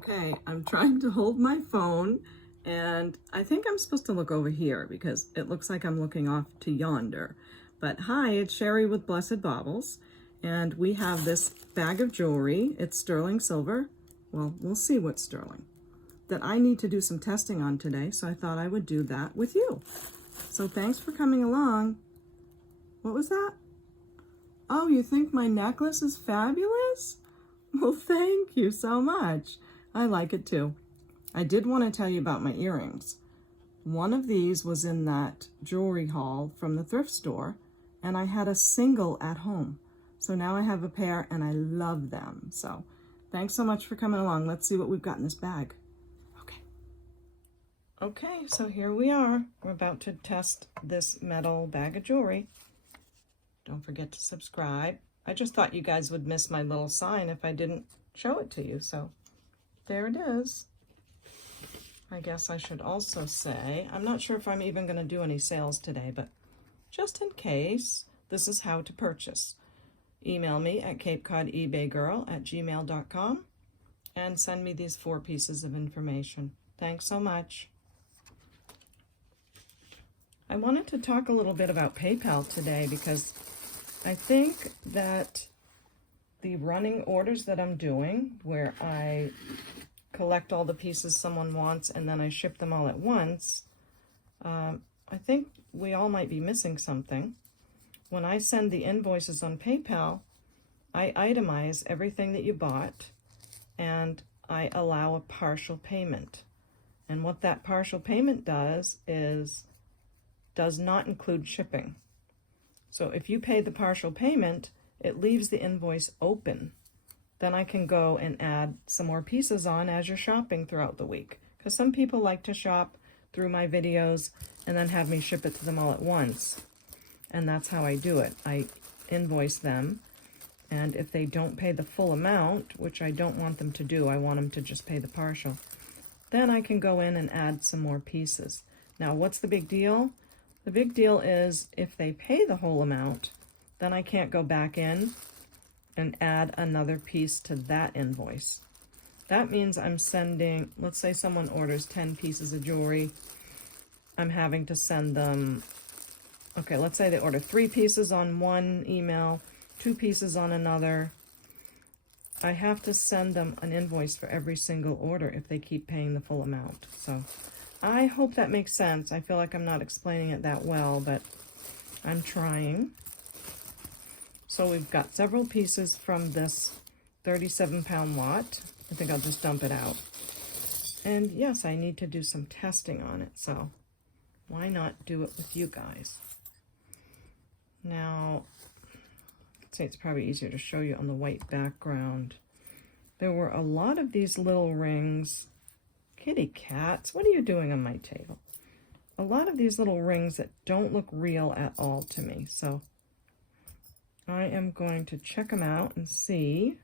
Okay, I'm trying to hold my phone, and I think I'm supposed to look over here because it looks like I'm looking off to yonder. But hi, it's Sherry with Blessed Baubles, and we have this bag of jewelry. It's sterling silver. Well, we'll see what's sterling. That I need to do some testing on today, so I thought I would do that with you. So thanks for coming along. What was that? Oh, you think my necklace is fabulous? Well, thank you so much. I like it too. I did want to tell you about my earrings. One of these was in that jewelry haul from the thrift store, and I had a single at home. So now I have a pair, and I love them. So thanks so much for coming along. Let's see what we've got in this bag. Okay, so here we are. We're about to test this metal bag of jewelry. Don't forget to subscribe. I just thought you guys would miss my little sign if I didn't show it to you. So there it is. I guess I should also say, I'm not sure if I'm even going to do any sales today, but just in case, this is how to purchase. Email me at CapeCodEbayGirl@gmail.com and send me these 4 pieces of information. Thanks so much. I wanted to talk a little bit about PayPal today because I think that the running orders that I'm doing, where I collect all the pieces someone wants and then I ship them all at once, I think we all might be missing something. When I send the invoices on PayPal, I itemize everything that you bought and I allow a partial payment. And what that partial payment does is does not include shipping. So if you pay the partial payment, it leaves the invoice open. Then I can go and add some more pieces on as you're shopping throughout the week. Because some people like to shop through my videos and then have me ship it to them all at once. And that's how I do it. I invoice them, and if they don't pay the full amount, which I don't want them to do, I want them to just pay the partial, then I can go in and add some more pieces. Now, what's the big deal? The big deal is if they pay the whole amount, then I can't go back in and add another piece to that invoice. That means I'm sending, let's say someone orders 10 pieces of jewelry. I'm having to send them, okay, let's say they order 3 pieces on one email, 2 pieces on another. I have to send them an invoice for every single order if they keep paying the full amount. So I hope that makes sense. I feel like I'm not explaining it that well, but I'm trying. So we've got several pieces from this 37-pound lot. I think I'll just dump it out. And yes, I need to do some testing on it, so why not do it with you guys? Now, I'd say it's probably easier to show you on the white background. There were a lot of these little rings. Kitty cats, what are you doing on my table? A lot of these little rings that don't look real at all to me. So I am going to check them out and see.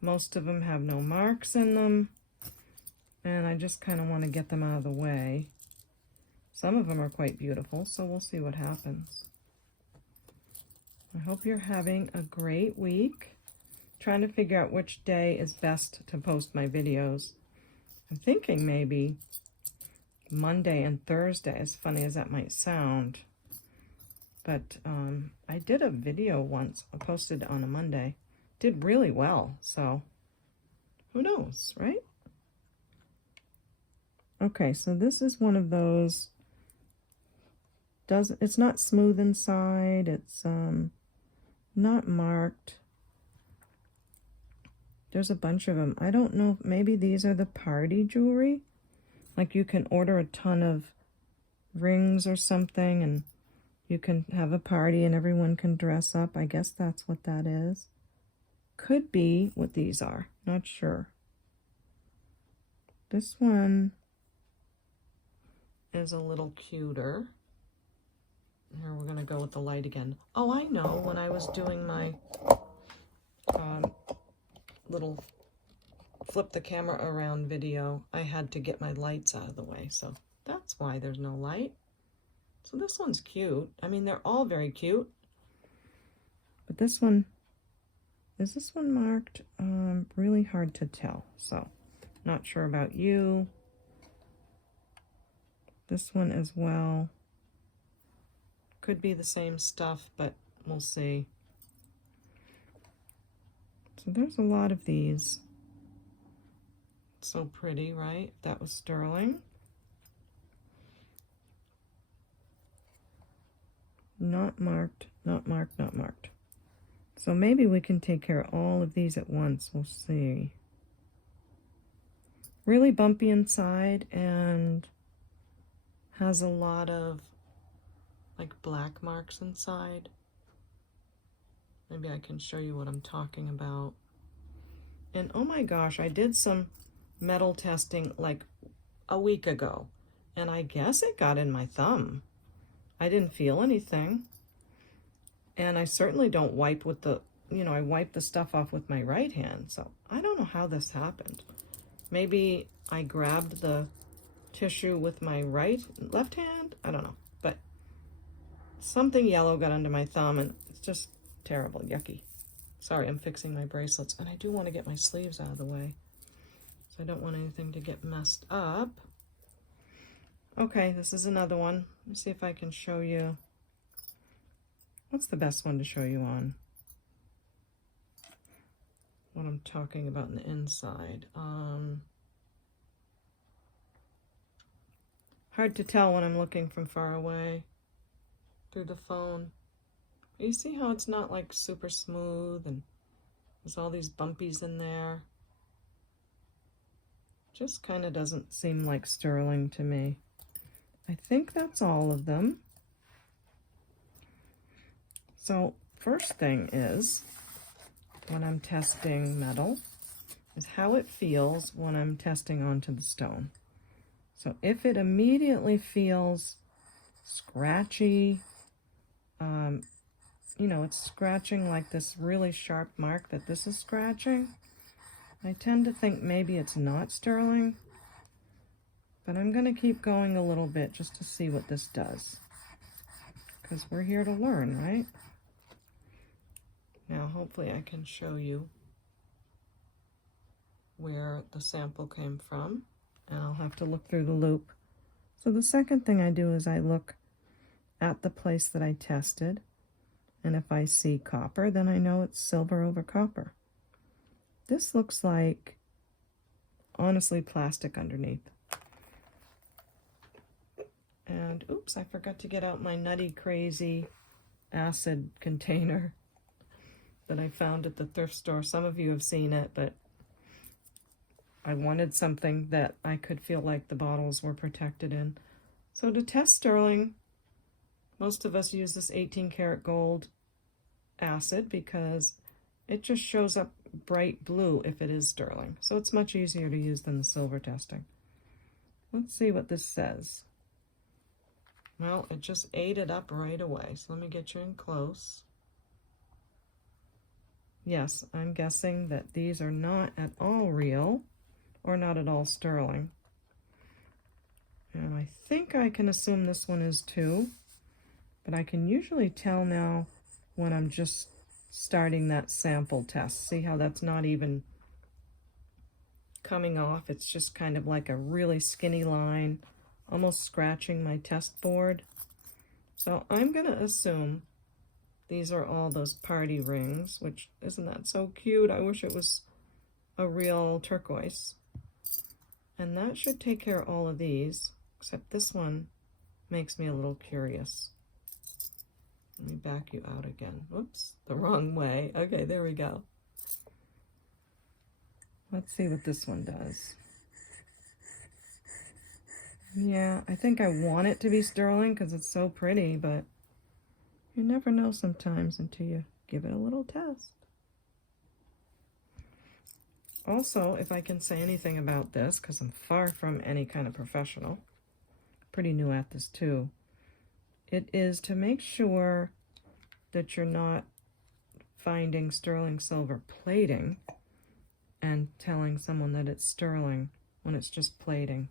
Most of them have no marks in them. And I just kind of want to get them out of the way. Some of them are quite beautiful, so we'll see what happens. I hope you're having a great week. Trying to figure out which day is best to post my videos. I'm thinking maybe Monday and Thursday, as funny as that might sound. But I did a video once, I posted on a Monday. Did really well, so who knows, right? Okay, so this is one of those, it's not smooth inside, it's not marked. There's a bunch of them. I don't know, maybe these are the party jewelry. Like you can order a ton of rings or something and you can have a party and everyone can dress up. I guess that's what that is. Could be what these are, not sure. This one is a little cuter. Here we're gonna go with the light again. Oh, I know, when I was doing my little flip the camera around video, I had to get my lights out of the way, so that's why there's no light. So this one's cute. I mean, they're all very cute, but this one Is this one marked? Really hard to tell, so not sure about you. This one as well. Could be the same stuff, but we'll see. So there's a lot of these. So pretty, right? That was sterling. Not marked, not marked, not marked. So maybe we can take care of all of these at once. We'll see. Really bumpy inside and has a lot of like black marks inside. Maybe I can show you what I'm talking about. And oh my gosh, I did some metal testing like a week ago, and I guess it got in my thumb. I didn't feel anything. And I certainly don't wipe with the, I wipe the stuff off with my right hand. So I don't know how this happened. Maybe I grabbed the tissue with my left hand. I don't know. But something yellow got under my thumb and it's just terrible, yucky. Sorry, I'm fixing my bracelets. And I do want to get my sleeves out of the way. So I don't want anything to get messed up. Okay, this is another one. Let me see if I can show you. What's the best one to show you on? What I'm talking about in the inside. Hard to tell when I'm looking from far away through the phone. You see how it's not like super smooth and there's all these bumpies in there. Just kind of doesn't seem like sterling to me. I think that's all of them. So first thing is, when I'm testing metal, is how it feels when I'm testing onto the stone. So if it immediately feels scratchy, it's scratching like this really sharp mark that this is scratching, I tend to think maybe it's not sterling, but I'm going to keep going a little bit just to see what this does, because we're here to learn, right? Now, hopefully I can show you where the sample came from, and I'll have to look through the loop. So the second thing I do is I look at the place that I tested, and if I see copper, then I know it's silver over copper. This looks like, honestly, plastic underneath. And, oops, I forgot to get out my Nutty Crazy acid container that I found at the thrift store. Some of you have seen it, but I wanted something that I could feel like the bottles were protected in. So to test sterling, most of us use this 18 karat gold acid because it just shows up bright blue if it is sterling. So it's much easier to use than the silver testing. Let's see what this says. Well, it just ate it up right away. So let me get you in close. Yes, I'm guessing that these are not at all real or not at all sterling. And I think I can assume this one is too, but I can usually tell now when I'm just starting that sample test. See how that's not even coming off? It's just kind of like a really skinny line, almost scratching my test board. So I'm going to assume these are all those party rings, which isn't that so cute? I wish it was a real turquoise. And that should take care of all of these, except this one makes me a little curious. Let me back you out again. Whoops, the wrong way. Okay, there we go. Let's see what this one does. Yeah, I think I want it to be sterling because it's so pretty, but you never know sometimes until you give it a little test. Also, if I can say anything about this, because I'm far from any kind of professional, pretty new at this too, it is to make sure that you're not finding sterling silver plating and telling someone that it's sterling when it's just plating.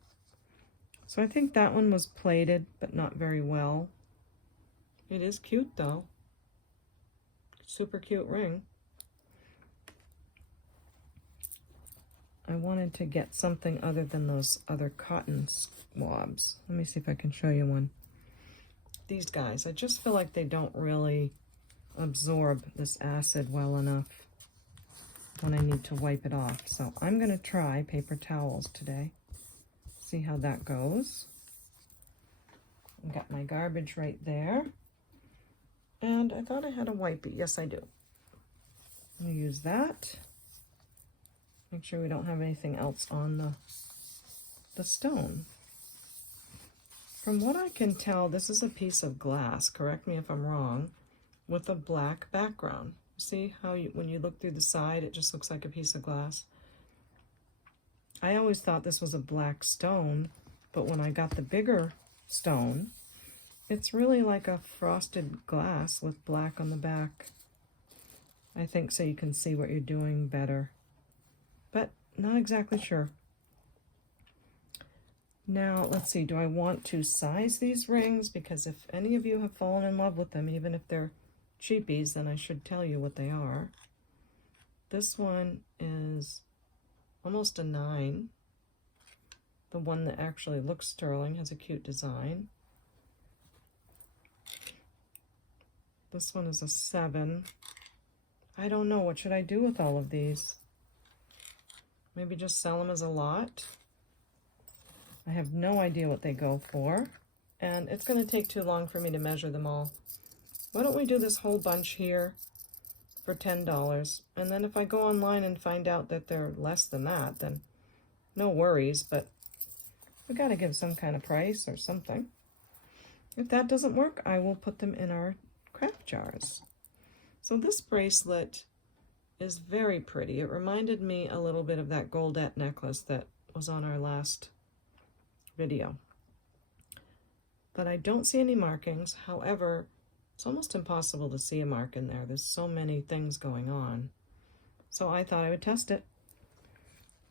So I think that one was plated, but not very well. It is cute though. Super cute ring. I wanted to get something other than those other cotton swabs. Let me see if I can show you one. These guys, I just feel like they don't really absorb this acid well enough when I need to wipe it off. So I'm going to try paper towels today. See how that goes. I've got my garbage right there. And I thought I had a wipey. Yes, I do. I'm going to use that. Make sure we don't have anything else on the stone. From what I can tell, this is a piece of glass, correct me if I'm wrong, with a black background. See how when you look through the side, it just looks like a piece of glass? I always thought this was a black stone, but when I got the bigger stone, it's really like a frosted glass with black on the back. I think so you can see what you're doing better, but not exactly sure. Now, let's see, do I want to size these rings? Because if any of you have fallen in love with them, even if they're cheapies, then I should tell you what they are. This one is almost a 9. The one that actually looks sterling has a cute design. This one is a 7. I don't know, what should I do with all of these? Maybe just sell them as a lot? I have no idea what they go for, and it's going to take too long for me to measure them all. Why don't we do this whole bunch here for $10, and then if I go online and find out that they're less than that, then no worries, but we got to give some kind of price or something. If that doesn't work, I will put them in our craft jars. So this bracelet is very pretty. It reminded me a little bit of that goldette necklace that was on our last video. But I don't see any markings. However, it's almost impossible to see a mark in there. There's so many things going on. So I thought I would test it.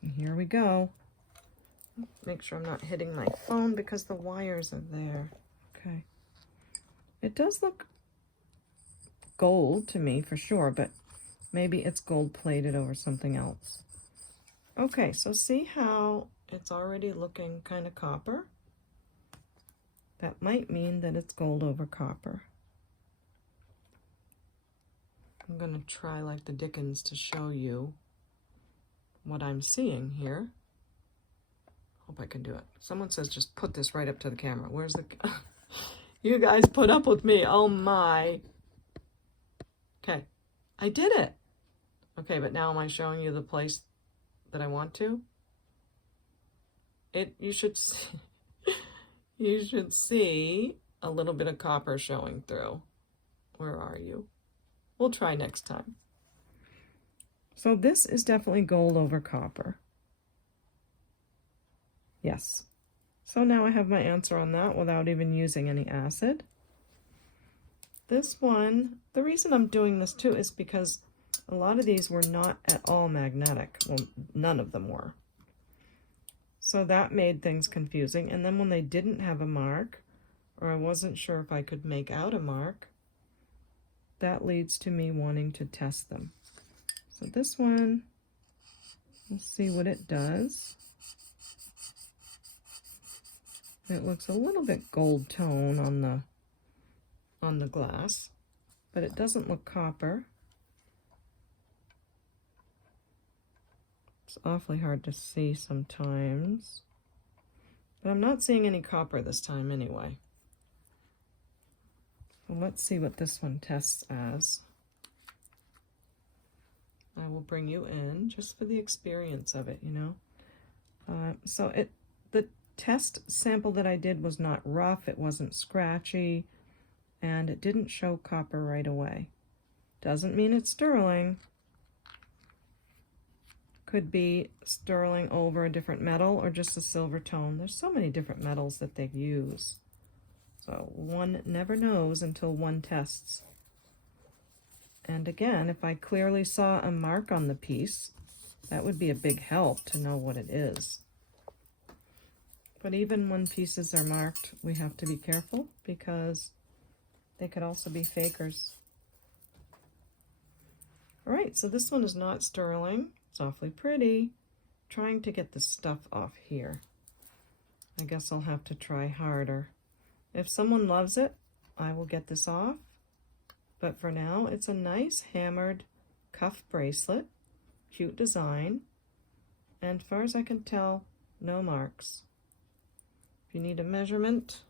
And here we go. Make sure I'm not hitting my phone because the wires are there. Okay. It does look gold to me for sure, but maybe it's gold plated over something else. Okay, so see how it's already looking kind of copper? That might mean that it's gold over copper. I'm going to try like the Dickens to show you what I'm seeing here. Hope I can do it. Someone says just put this right up to the camera. Where's the... You guys put up with me. Oh my. Okay, I did it. Okay, but now am I showing you the place that I want to? You should see, you should see a little bit of copper showing through. Where are you? We'll try next time. So this is definitely gold over copper. Yes. So now I have my answer on that without even using any acid. This one, the reason I'm doing this too is because a lot of these were not at all magnetic. Well, none of them were. So that made things confusing. And then when they didn't have a mark, or I wasn't sure if I could make out a mark, that leads to me wanting to test them. So this one, we'll see what it does. It looks a little bit gold tone on the glass, but it doesn't look copper. It's awfully hard to see sometimes, but I'm not seeing any copper this time anyway. So let's see what this one tests as. I will bring you in just for the experience of it, you know. The test sample that I did was not rough, it wasn't scratchy, and it didn't show copper right away. Doesn't mean it's sterling. Could be sterling over a different metal or just a silver tone. There's so many different metals that they use. So one never knows until one tests. And again, if I clearly saw a mark on the piece, that would be a big help to know what it is. But even when pieces are marked, we have to be careful because they could also be fakers. All right, so this one is not sterling. It's awfully pretty. trying to get the stuff off here. I guess I'll have to try harder. If someone loves it, I will get this off. But for now, it's a nice hammered cuff bracelet. Cute design. And as far as I can tell, no marks. If you need a measurement,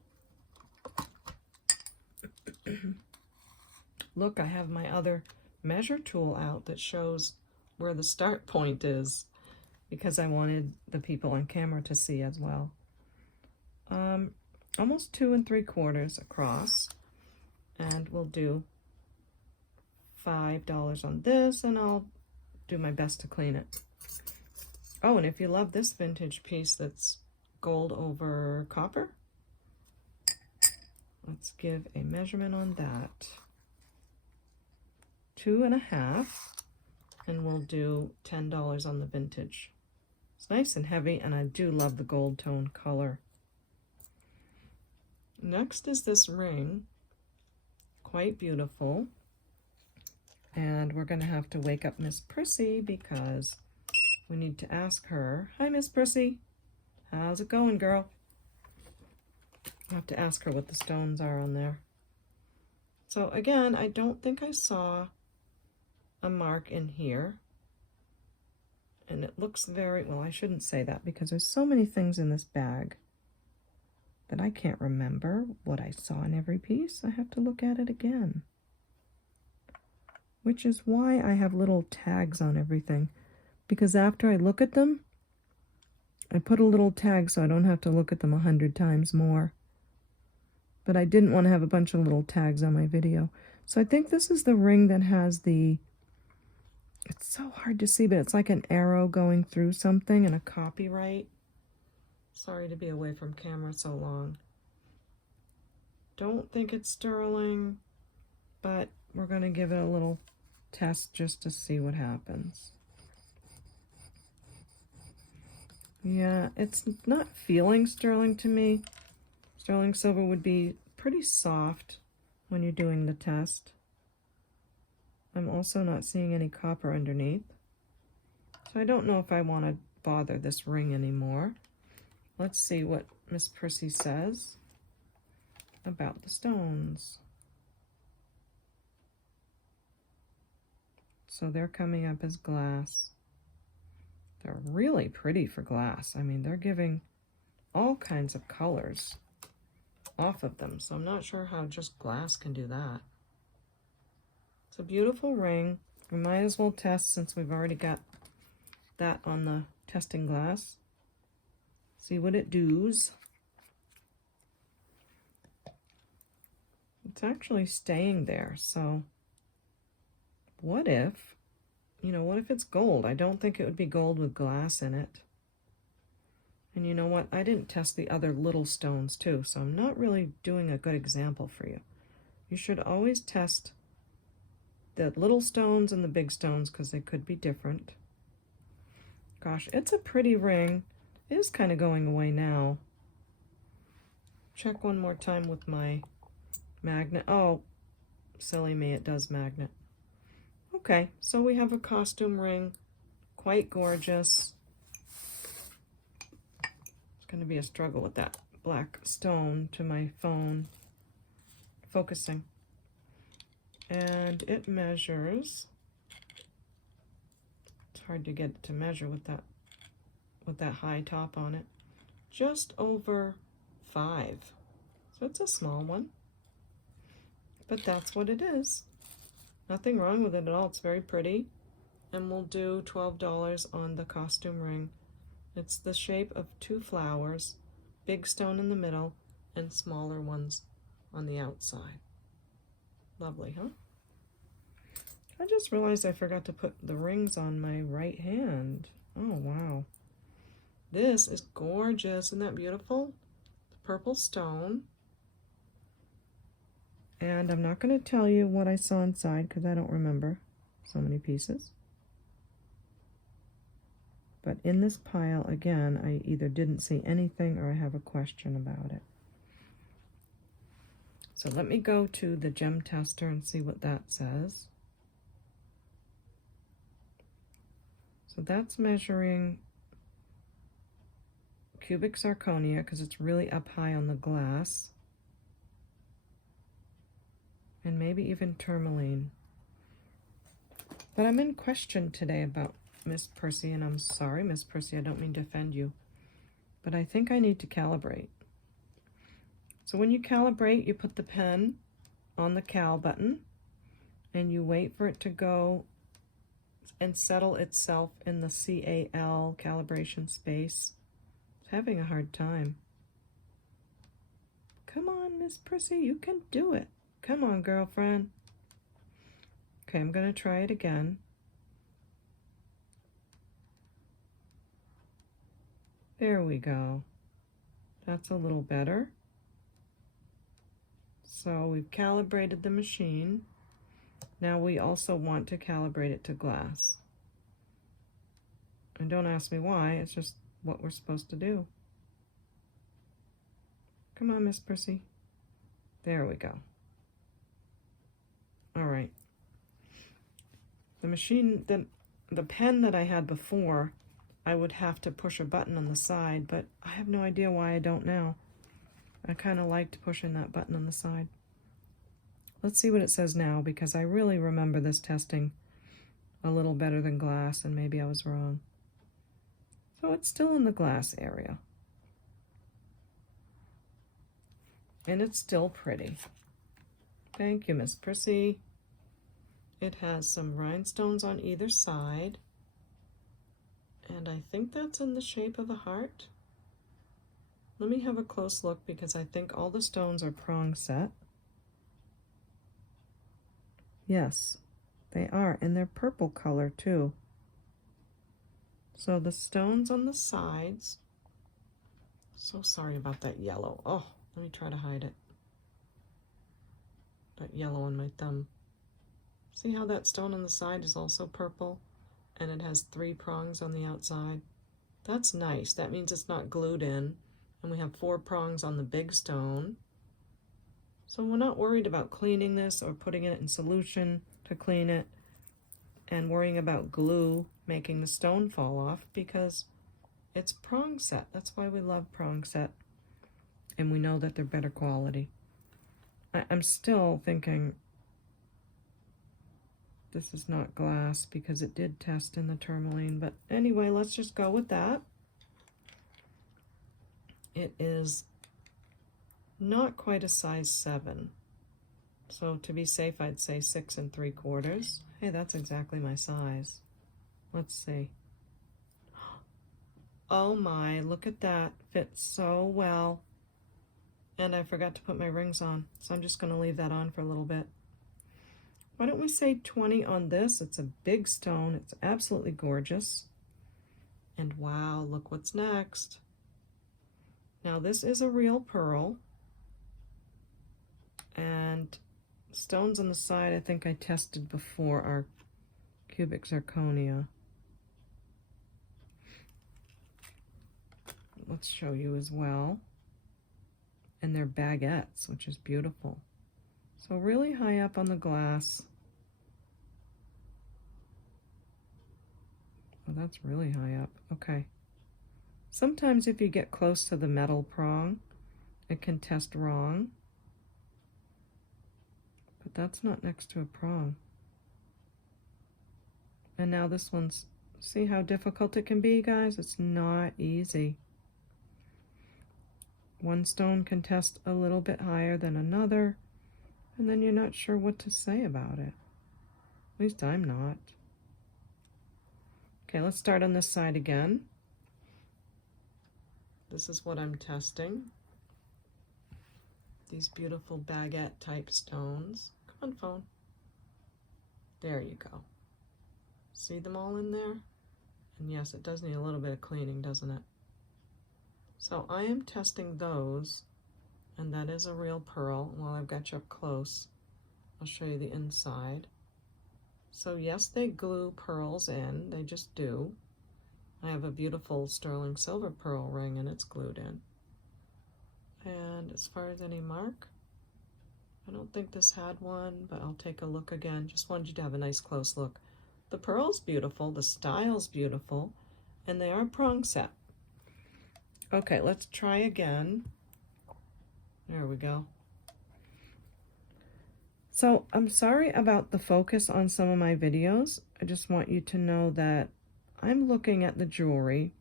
look, I have my other measure tool out that shows where the start point is, because I wanted the people on camera to see as well. Almost 2 3/4 across, and we'll do $5 on this, and I'll do my best to clean it. Oh, and if you love this vintage piece that's gold over copper, let's give a measurement on that. 2 1/2, and we'll do $10 on the vintage. It's nice and heavy, and I do love the gold tone color. Next is this ring, quite beautiful, and we're going to have to wake up Miss Percy because we need to ask her. Hi, Miss Percy. How's it going, girl? I have to ask her what the stones are on there. So again, I don't think I saw a mark in here. And it looks very, well, I shouldn't say that because there's so many things in this bag that I can't remember what I saw in every piece. I have to look at it again. Which is why I have little tags on everything. Because after I look at them, I put a little tag so I don't have to look at them 100 times more. But I didn't want to have a bunch of little tags on my video. So I think this is the ring that has the, it's so hard to see, but it's like an arrow going through something and a copyright. Sorry to be away from camera so long. Don't think it's sterling, but we're going to give it a little test just to see what happens. Yeah, it's not feeling sterling to me. Sterling silver would be pretty soft when you're doing the test. I'm also not seeing any copper underneath. So I don't know if I want to bother this ring anymore. Let's see what Miss Percy says about the stones. So they're coming up as glass. They're really pretty for glass. I mean, they're giving all kinds of colors off of them. So I'm not sure how just glass can do that. It's a beautiful ring. We might as well test since we've already got that on the testing glass. See what it does. It's actually staying there, so what if, what if it's gold? I don't think it would be gold with glass in it. And you know what? I didn't test the other little stones too, so I'm not really doing a good example for you. You should always test the little stones and the big stones because they could be different. Gosh, it's a pretty ring. It is kind of going away now. Check one more time with my magnet. Oh, silly me, it does magnet. Okay, so we have a costume ring. Quite gorgeous. It's going to be a struggle with that black stone to my phone focusing. And it measures. It's hard to get it to measure with that high top on it. Just over 5. So it's a small one. But that's what it is. Nothing wrong with it at all. It's very pretty. And we'll do $12 on the costume ring. It's the shape of 2 flowers, big stone in the middle, and smaller ones on the outside. Lovely, huh? I just realized I forgot to put the rings on my right hand. Oh, wow. This is gorgeous. Isn't that beautiful? The purple stone. And I'm not going to tell you what I saw inside because I don't remember so many pieces. But in this pile, again, I either didn't see anything or I have a question about it. So let me go to the gem tester and see what that says. So that's measuring cubic zirconia because it's really up high on the glass. And maybe even tourmaline. But I'm in question today about Miss Percy, and I'm sorry, Miss Percy, I don't mean to offend you. But I think I need to calibrate. So when you calibrate, you put the pen on the cal button, and you wait for it to go and settle itself in the CAL calibration space. It's having a hard time. Come on, Miss Percy, you can do it. Come on, girlfriend. Okay, I'm going to try it again. There we go. That's a little better. So we've calibrated the machine. Now we also want to calibrate it to glass. And don't ask me why, it's just what we're supposed to do. Come on, Miss Percy. There we go. All right. The machine, the pen that I had before, I would have to push a button on the side, but I have no idea why I don't now. I kind of liked pushing that button on the side. Let's see what it says now, because I really remember this testing a little better than glass, and maybe I was wrong. So it's still in the glass area. And it's still pretty. Thank you, Miss Percy. It has some rhinestones on either side. And I think that's in the shape of a heart. Let me have a close look because I think all the stones are prong set. Yes, they are, and they're purple color too. So the stones on the sides, so sorry about that yellow. Oh, let me try to hide it. That yellow on my thumb. See how that stone on the side is also purple? And it has 3 prongs on the outside. That's nice. That means it's not glued in. And we have 4 prongs on the big stone. So we're not worried about cleaning this or putting it in solution to clean it and worrying about glue making the stone fall off because it's prong set. That's why we love prong set. And we know that they're better quality. I'm still thinking this is not glass because it did test in the tourmaline, but anyway, let's just go with that. It is not quite a size 7. So to be safe, I'd say 6 3/4. Hey, that's exactly my size. Let's see. Oh my, look at that. Fits so well. And I forgot to put my rings on, so I'm just going to leave that on for a little bit. Why don't we say 20 on this? It's a big stone. It's absolutely gorgeous. And wow, look what's next. Now this is a real pearl. And stones on the side I think I tested before are cubic zirconia. Let's show you as well. And they're baguettes, which is beautiful. So really high up on the glass. Oh, that's really high up. Okay. Sometimes if you get close to the metal prong, it can test wrong. But that's not next to a prong. And now this one's, see how difficult it can be, guys? It's not easy. One stone can test a little bit higher than another, and then you're not sure what to say about it. At least I'm not. Okay, let's start on this side again. This is what I'm testing. These beautiful baguette type stones. Come on, phone. There you go. See them all in there? And yes, it does need a little bit of cleaning, doesn't it? So I am testing those, and that is a real pearl. While I've got you up close, I'll show you the inside. So yes, they glue pearls in, they just do. I have a beautiful sterling silver pearl ring and it's glued in. And as far as any mark, I don't think this had one, but I'll take a look again. Just wanted you to have a nice close look. The pearl's beautiful, the style's beautiful, and they are prong set. Okay, let's try again. There we go. So I'm sorry about the focus on some of my videos. I just want you to know that I'm looking at the jewelry,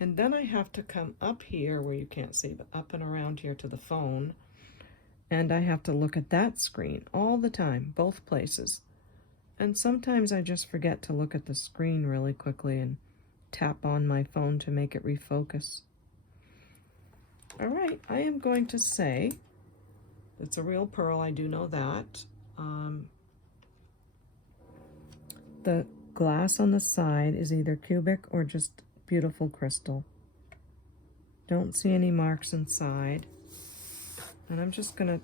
and then I have to come up here where you can't see, but up and around here to the phone, and I have to look at that screen all the time, both places. And sometimes I just forget to look at the screen really quickly and tap on my phone to make it refocus. All right, I am going to say it's a real pearl, I do know that. The glass on the side is either cubic or just beautiful crystal. Don't see any marks inside. And I'm just gonna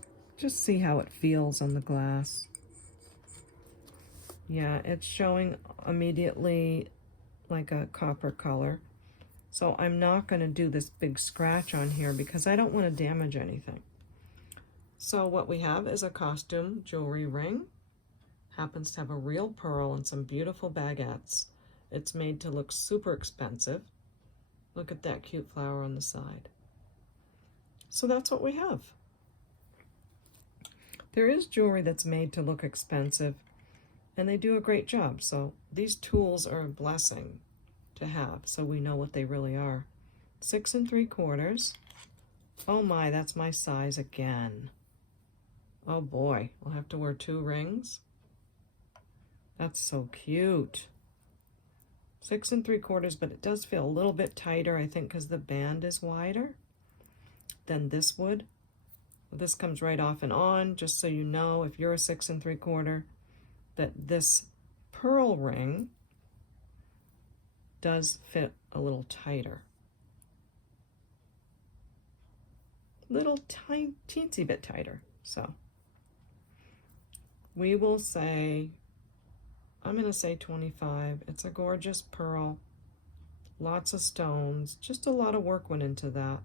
see how it feels on the glass. Yeah, it's showing immediately like a copper color. So I'm not gonna do this big scratch on here because I don't want to damage anything. So what we have is a costume jewelry ring. Happens to have a real pearl and some beautiful baguettes. It's made to look super expensive. Look at that cute flower on the side. So that's what we have. There is jewelry that's made to look expensive, and they do a great job. So these tools are a blessing to have, so we know what they really are. 6 3/4. Oh my, that's my size again. Oh boy, we'll have to wear 2 rings. That's so cute. 6 3/4, but it does feel a little bit tighter, I think, because the band is wider than this would. This comes right off and on, just so you know, if you're a 6 3/4, that this pearl ring does fit a little tighter. Little teensy bit tighter. So we will say, I'm going to say 25. It's a gorgeous pearl. Lots of stones. Just a lot of work went into that.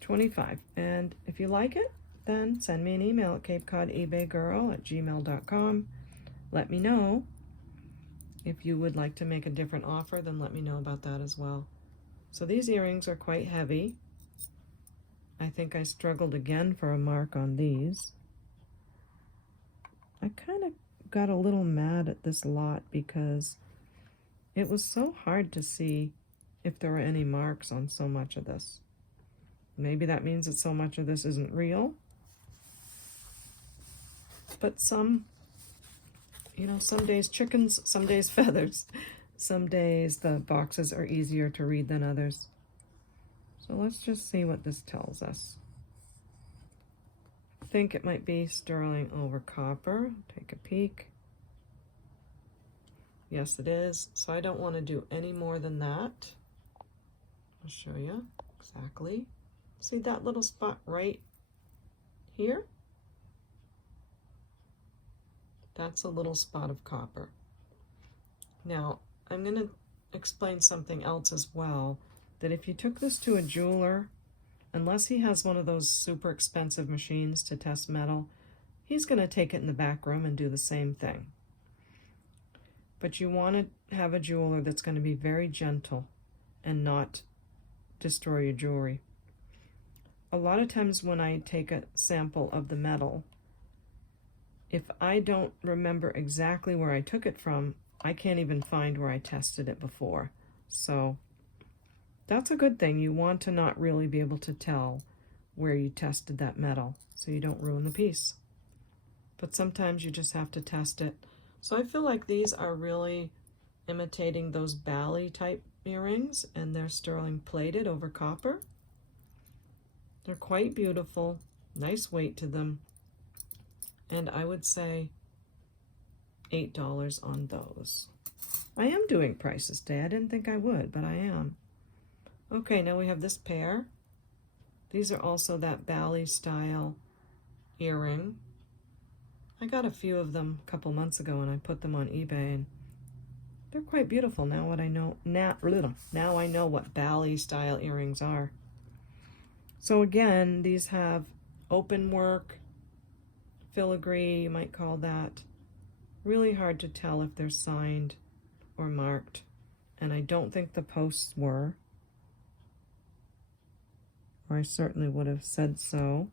25. And if you like it, then send me an email at CapeCodEbayGirl@gmail.com. Let me know. If you would like to make a different offer, then let me know about that as well. So these earrings are quite heavy. I think I struggled again for a mark on these. I kind of got a little mad at this lot because it was so hard to see if there were any marks on so much of this. Maybe that means that so much of this isn't real. But some, you know, some days chickens, some days feathers. Some days the boxes are easier to read than others. So let's just see what this tells us. I think it might be sterling over copper. Take a peek. Yes, it is. So I don't want to do any more than that. I'll show you exactly. See that little spot right here? That's a little spot of copper. Now, I'm going to explain something else as well, that if you took this to a jeweler, unless he has one of those super expensive machines to test metal, he's going to take it in the back room and do the same thing. But you want to have a jeweler that's going to be very gentle and not destroy your jewelry. A lot of times when I take a sample of the metal, if I don't remember exactly where I took it from, I can't even find where I tested it before. So that's a good thing. You want to not really be able to tell where you tested that metal so you don't ruin the piece. But sometimes you just have to test it. So I feel like these are really imitating those Bali type earrings, and they're sterling plated over copper. They're quite beautiful, nice weight to them, and I would say $8 on those. I am doing prices today. I didn't think I would, but I am. Okay, now we have this pair. These are also that Bali style earring. I got a few of them a couple months ago and I put them on eBay, and they're quite beautiful. Now I know what Bali style earrings are. So again, these have open work, filigree, you might call that. Really hard to tell if they're signed or marked, and I don't think the posts were. or I certainly would have said so.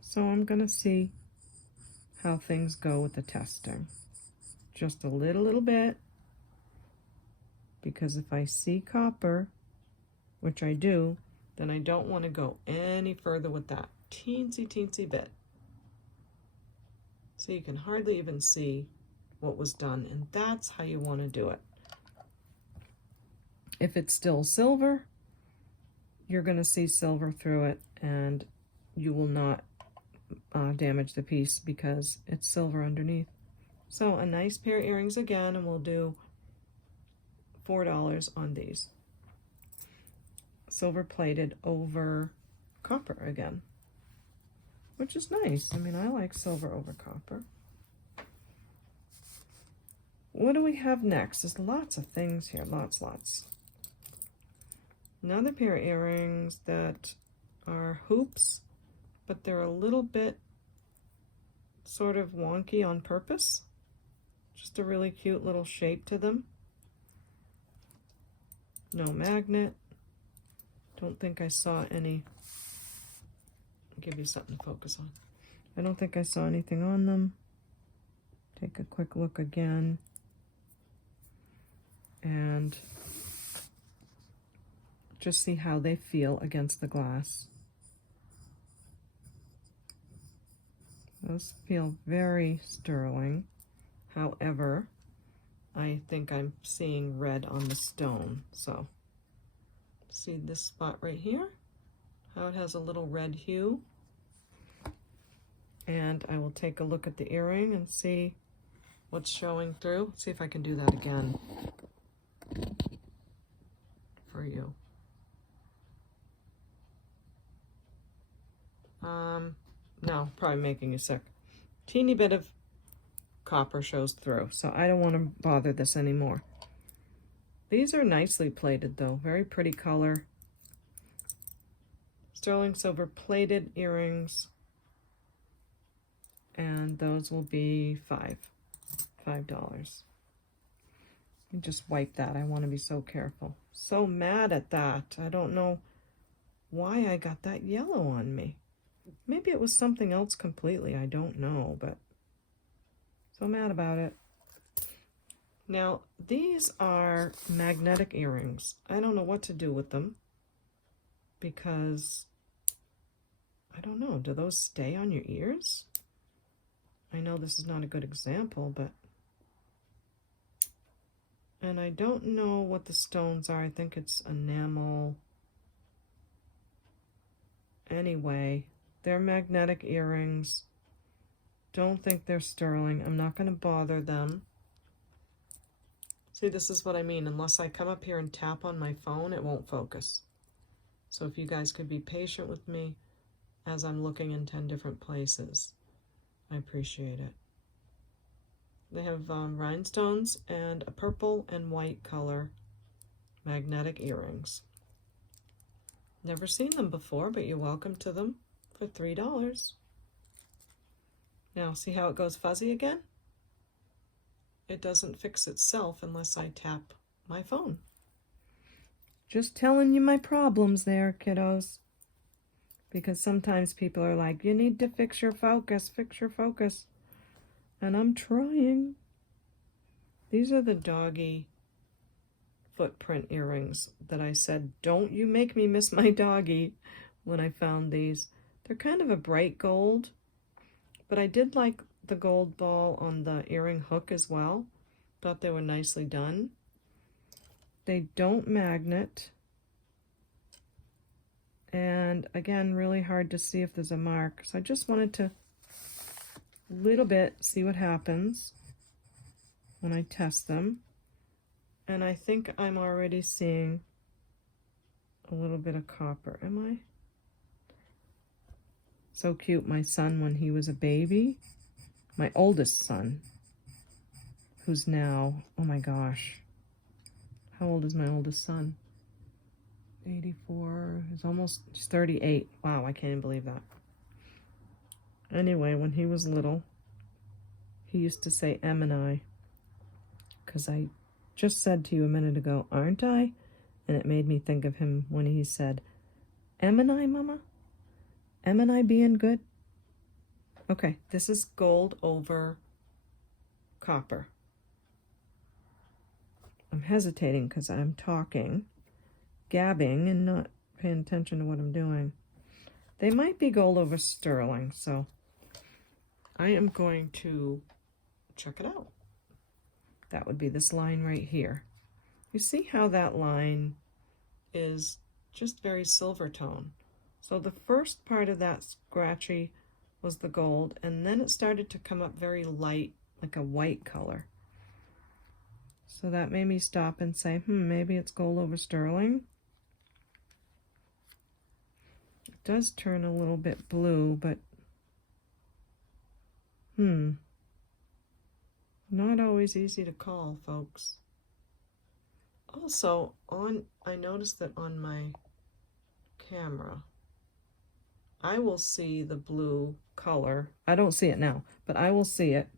So I'm going to see how things go with the testing. Just a little bit, because if I see copper, which I do, then I don't want to go any further with that teensy bit. So you can hardly even see what was done, and that's how you want to do it. If it's still silver, you're going to see silver through it, and you will not damage the piece because it's silver underneath. So a nice pair of earrings again, and we'll do $4 on these. Silver plated over copper again, which is nice. I mean, I like silver over copper. What do we have next? There's lots of things here, lots. Another pair of earrings that are hoops, but they're a little bit sort of wonky on purpose. Just a really cute little shape to them. No magnet. Don't think I saw any. I'll give you something to focus on. I don't think I saw anything on them. Take a quick look again. And just see how they feel against the glass. Those feel very sterling. However, I think I'm seeing red on the stone. So, see this spot right here? How it has a little red hue. And I will take a look at the earring and see what's showing through. See if I can do that again for you. No, probably making you sick. Teeny bit of copper shows through, so I don't want to bother this anymore. These are nicely plated though, very pretty color. Sterling silver plated earrings, and those will be $5. Let me just wipe that. I want to be so careful. So mad at that. I don't know why I got that yellow on me. Maybe it was something else completely. I don't know, but so mad about it. Now, these are magnetic earrings. I don't know what to do with them because, I don't know, do those stay on your ears? I know this is not a good example, but, and I don't know what the stones are. I think it's enamel. Anyway, they're magnetic earrings. Don't think they're sterling. I'm not going to bother them. See, this is what I mean. Unless I come up here and tap on my phone, it won't focus. So if you guys could be patient with me as I'm looking in 10 different places, I appreciate it. They have rhinestones and a purple and white color magnetic earrings. Never seen them before, but you're welcome to them for $3. Now, see how it goes fuzzy again? It doesn't fix itself unless I tap my phone. Just telling you my problems there, kiddos. Because sometimes people are like, you need to fix your focus, And I'm trying. These are the doggy footprint earrings that I said, don't you make me miss my doggy when I found these. They're kind of a bright gold, but I did like the gold ball on the earring hook as well. Thought they were nicely done. They don't magnet. And again, really hard to see if there's a mark. So I just wanted to little bit see what happens when I test them. And I think I'm already seeing a little bit of copper. Am I? So cute. My son, when he was a baby, my oldest son, who's now, oh my gosh, how old is my oldest son? 84, he's 38. Wow, I can't even believe that. Anyway, when he was little, he used to say M and I, because I just said to you a minute ago, aren't I? And it made me think of him when he said, Am and I, Mama? Am and I being good? Okay, this is gold over copper. I'm hesitating because I'm talking, gabbing, and not paying attention to what I'm doing. They might be gold over sterling, so I am going to check it out. That would be this line right here. You see how that line is just very silver tone. So the first part of that scratchy was the gold, and then it started to come up very light, like a white color. So that made me stop and say, maybe it's gold over sterling. It does turn a little bit blue, but not always easy to call, folks. Also, I noticed that on my camera, I will see the blue color. I don't see it now, but I will see it.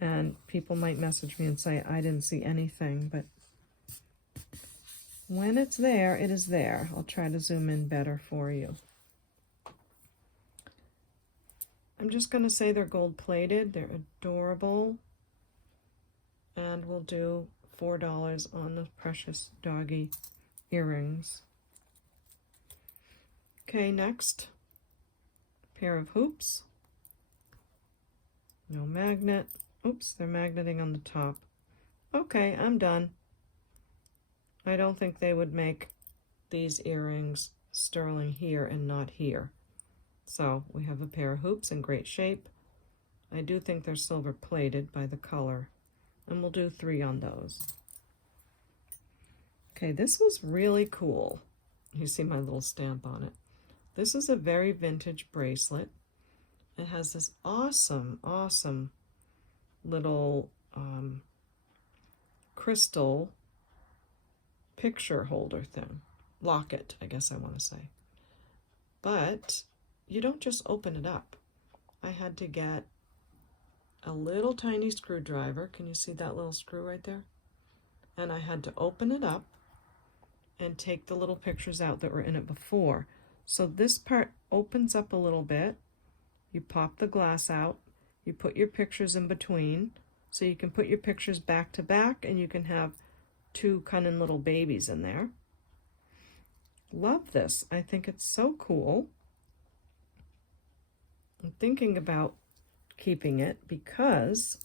And people might message me and say, I didn't see anything, but when it's there, it is there. I'll try to zoom in better for you. I'm just going to say they're gold plated. They're adorable. And we'll do $4 on the precious doggy earrings. Okay, next, pair of hoops. No magnet. Oops, they're magneting on the top. Okay, I'm done. I don't think they would make these earrings sterling here and not here. So we have a pair of hoops in great shape. I do think they're silver plated by the color. And we'll do 3 on those. Okay, this was really cool. You see my little stamp on it. This is a very vintage bracelet. It has this awesome, awesome little crystal picture holder thing. Locket, I guess I want to say. But you don't just open it up. I had to get a little tiny screwdriver. Can you see that little screw right there? And I had to open it up and take the little pictures out that were in it before. So this part opens up a little bit. You pop the glass out. You put your pictures in between. So you can put your pictures back to back and you can have 2 cunning little babies in there. Love this. I think it's so cool. I'm thinking about keeping it because,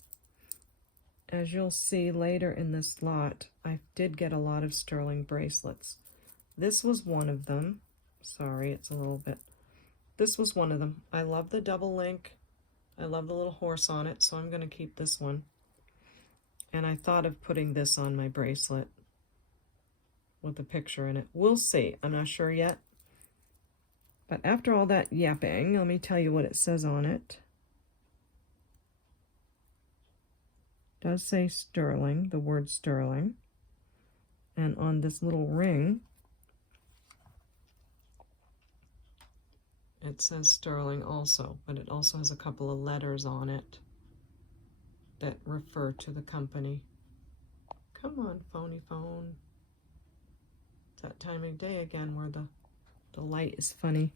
as you'll see later in this lot, I did get a lot of sterling bracelets. This was one of them. Sorry, it's a little bit. This was one of them. I love the double link. I love the little horse on it, so I'm going to keep this one. And I thought of putting this on my bracelet with a picture in it. We'll see. I'm not sure yet. But after all that yapping, let me tell you what it says on it. It does say sterling, the word sterling. And on this little ring, it says sterling also, but it also has a couple of letters on it that refer to the company. Come on, phony phone. It's that time of day again where the light is funny.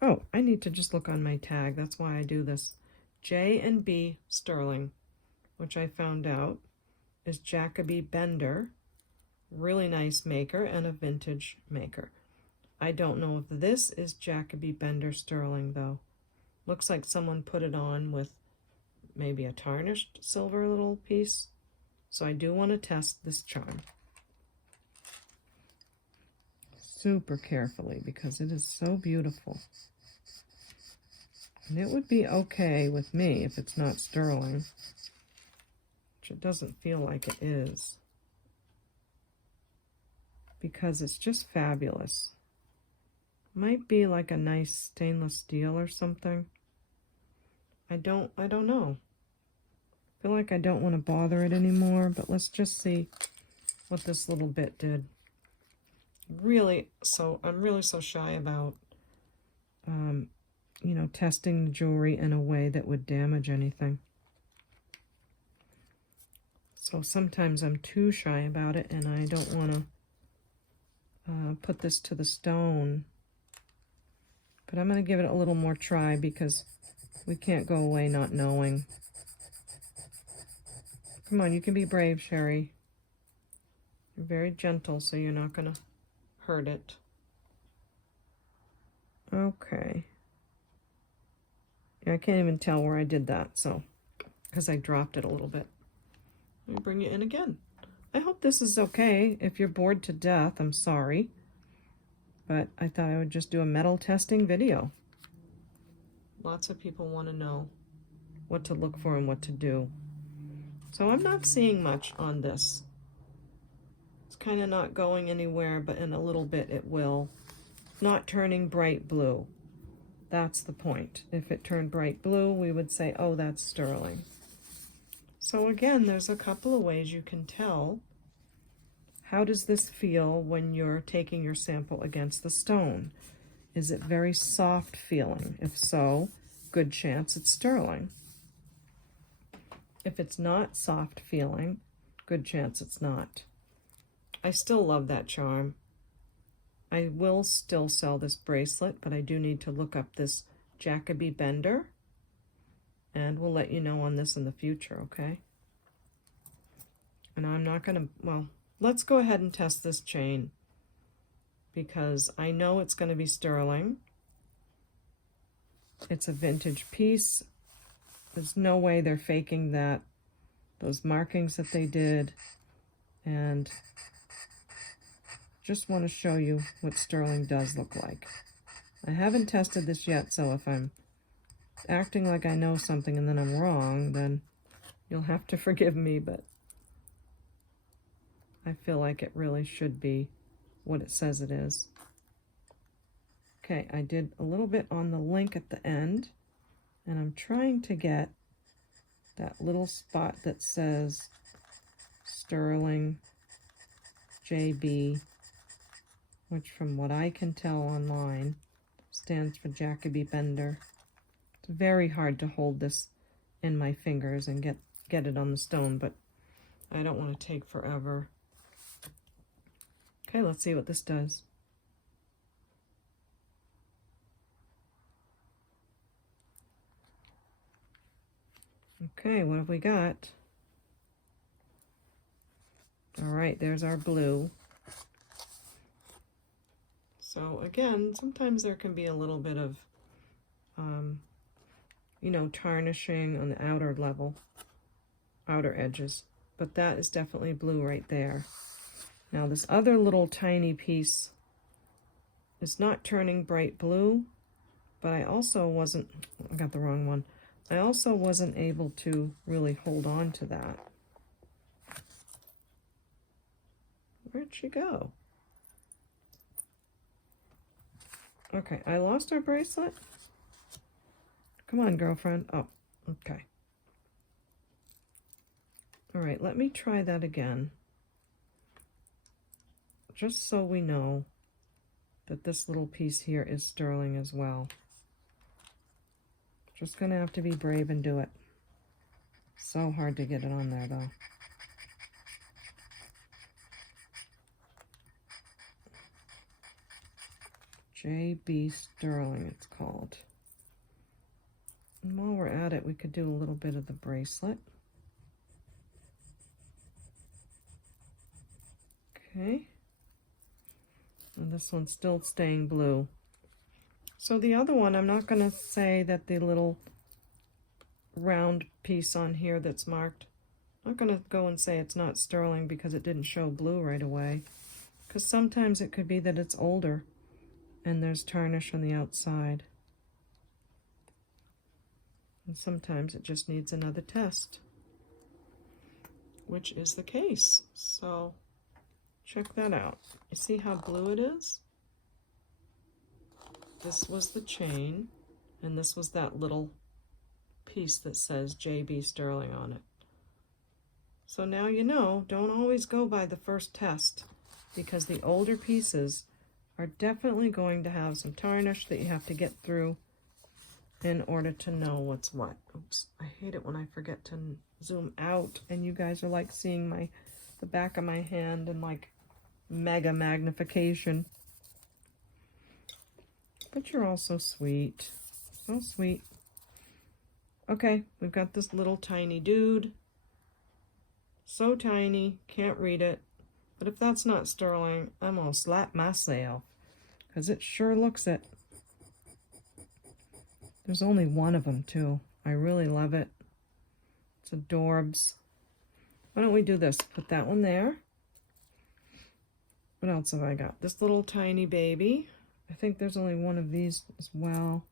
Oh, I need to just look on my tag. That's why I do this. J&B Sterling, which I found out is Jacoby Bender. Really nice maker and a vintage maker. I don't know if this is Jacoby Bender Sterling, though. Looks like someone put it on with maybe a tarnished silver little piece. So I do want to test this charm. Super carefully because it is so beautiful. And it would be okay with me if it's not sterling, which it doesn't feel like it is, because it's just fabulous. Might be like a nice stainless steel or something. I don't know. I feel like I don't want to bother it anymore, but let's just see what this little bit did. I'm really so shy about you know, testing the jewelry in a way that would damage anything. So sometimes I'm too shy about it and I don't want to put this to the stone. But I'm going to give it a little more try because we can't go away not knowing. Come on, you can be brave, Sherry. You're very gentle, so you're not going to hurt it. Okay. Yeah, I can't even tell where I did that, so, because I dropped it a little bit. Let me bring it in again. I hope this is okay. If you're bored to death, I'm sorry. But I thought I would just do a metal testing video. Lots of people want to know what to look for and what to do. So I'm not seeing much on this. It's kind of not going anywhere, but in a little bit it will. Not turning bright blue. That's the point. If it turned bright blue, we would say, oh, that's sterling. So again, there's a couple of ways you can tell. How does this feel when you're taking your sample against the stone? Is it very soft feeling? If so, good chance it's sterling. If it's not soft feeling, good chance it's not. I still love that charm. I will still sell this bracelet, but I do need to look up this Jacoby bender, and we'll let you know on this in the future, okay? And I'm not gonna, well, let's go ahead and test this chain because I know it's gonna be sterling. It's a vintage piece. There's no way they're faking that, those markings that they did, and just want to show you what sterling does look like. I haven't tested this yet, so if I'm acting like I know something and then I'm wrong, then you'll have to forgive me, but I feel like it really should be what it says it is. Okay, I did a little bit on the link at the end, and I'm trying to get that little spot that says sterling JB, which from what I can tell online stands for Jacoby bender. It's very hard to hold this in my fingers and get it on the stone, but I don't want to take forever. Okay, let's see what this does. Okay, what have we got? All right, there's our blue. So again, sometimes there can be a little bit of, you know, tarnishing on the outer level, outer edges, but that is definitely blue right there. Now this other little tiny piece is not turning bright blue, but I also wasn't, I got the wrong one. I also wasn't able to really hold on to that. Where'd she go? Okay, I lost our bracelet. Come on, girlfriend. Oh, okay. All right, let me try that again. Just so we know that this little piece here is sterling as well. Just gonna have to be brave and do it. So hard to get it on there though. JB Sterling it's called. And while we're at it, we could do a little bit of the bracelet. Okay. And this one's still staying blue. So the other one, I'm not going to say that the little round piece on here that's marked, I'm not going to go and say it's not sterling because it didn't show blue right away. Because sometimes it could be that it's older and there's tarnish on the outside. And sometimes it just needs another test, which is the case. So check that out. You see how blue it is? This was the chain, and this was that little piece that says JB Sterling on it. So now you know, don't always go by the first test, because the older pieces are definitely going to have some tarnish that you have to get through in order to know what's what. Oops, I hate it when I forget to zoom out and you guys are like seeing the back of my hand and like mega magnification. But you're all so sweet. So sweet. Okay, we've got this little tiny dude. So tiny, can't read it. But if that's not sterling, I'm gonna slap myself, because it sure looks it. There's only one of them, too. I really love it. It's adorbs. Why don't we do this? Put that one there. What else have I got? This little tiny baby. I think there's only one of these as well.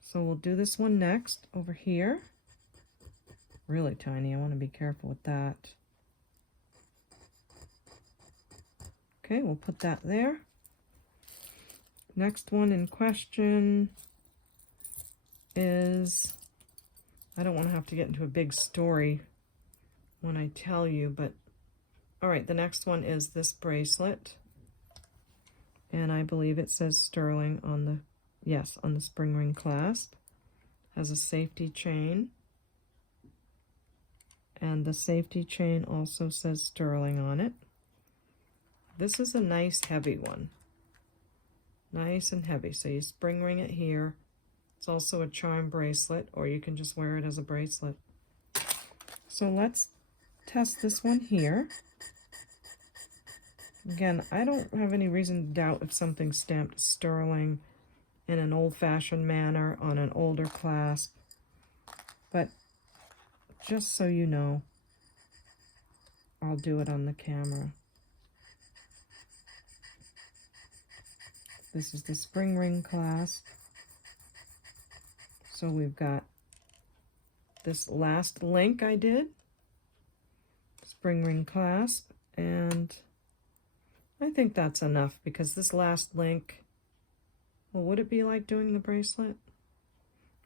So we'll do this one next over here. Really tiny. I want to be careful with that. Okay, we'll put that there. Next one in question is, I don't want to have to get into a big story when I tell you, but all right, the next one is this bracelet. And I believe it says sterling on the, yes, on the spring ring clasp. Has a safety chain. And the safety chain also says sterling on it. This is a nice heavy one. Nice and heavy. So you spring ring it here. It's also a charm bracelet, or you can just wear it as a bracelet. So let's test this one here. Again, I don't have any reason to doubt if something's stamped sterling in an old-fashioned manner on an older clasp. But just so you know, I'll do it on the camera. This is the spring ring clasp. So we've got this last link I did, spring ring clasp, and I think that's enough because this last link, well, would it be like doing the bracelet?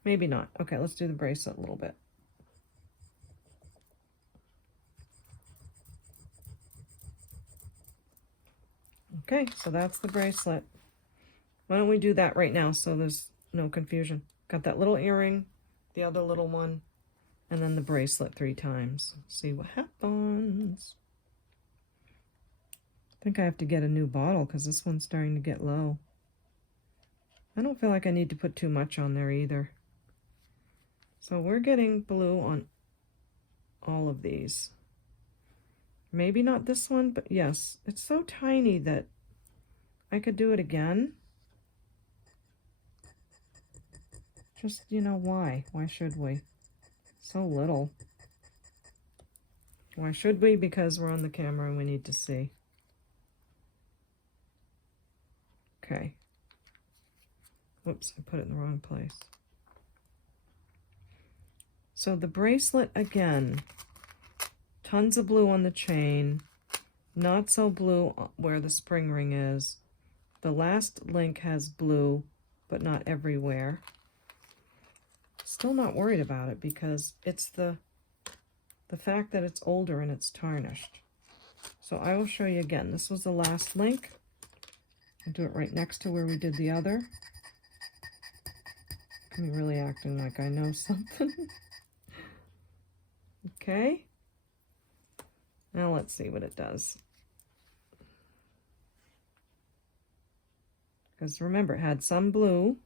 Maybe not. Okay, let's do the bracelet a little bit. Okay, so that's the bracelet. Why don't we do that right now so there's no confusion. Got that little earring, the other little one, and then the bracelet 3 times. See what happens. I think I have to get a new bottle because this one's starting to get low. I don't feel like I need to put too much on there either. So we're getting blue on all of these. Maybe not this one, but yes, it's so tiny that I could do it again. Just, you know, why? Why should we? So little. Why should we? Because we're on the camera and we need to see. Okay. Whoops, I put it in the wrong place. So the bracelet again. Tons of blue on the chain. Not so blue where the spring ring is. The last link has blue, but not everywhere. Still not worried about it because it's the fact that it's older and it's tarnished. So I will show you again. This was the last link. I'll do it right next to where we did the other. I'm really acting like I know something. Okay. Now let's see what it does. Because remember, it had some blue,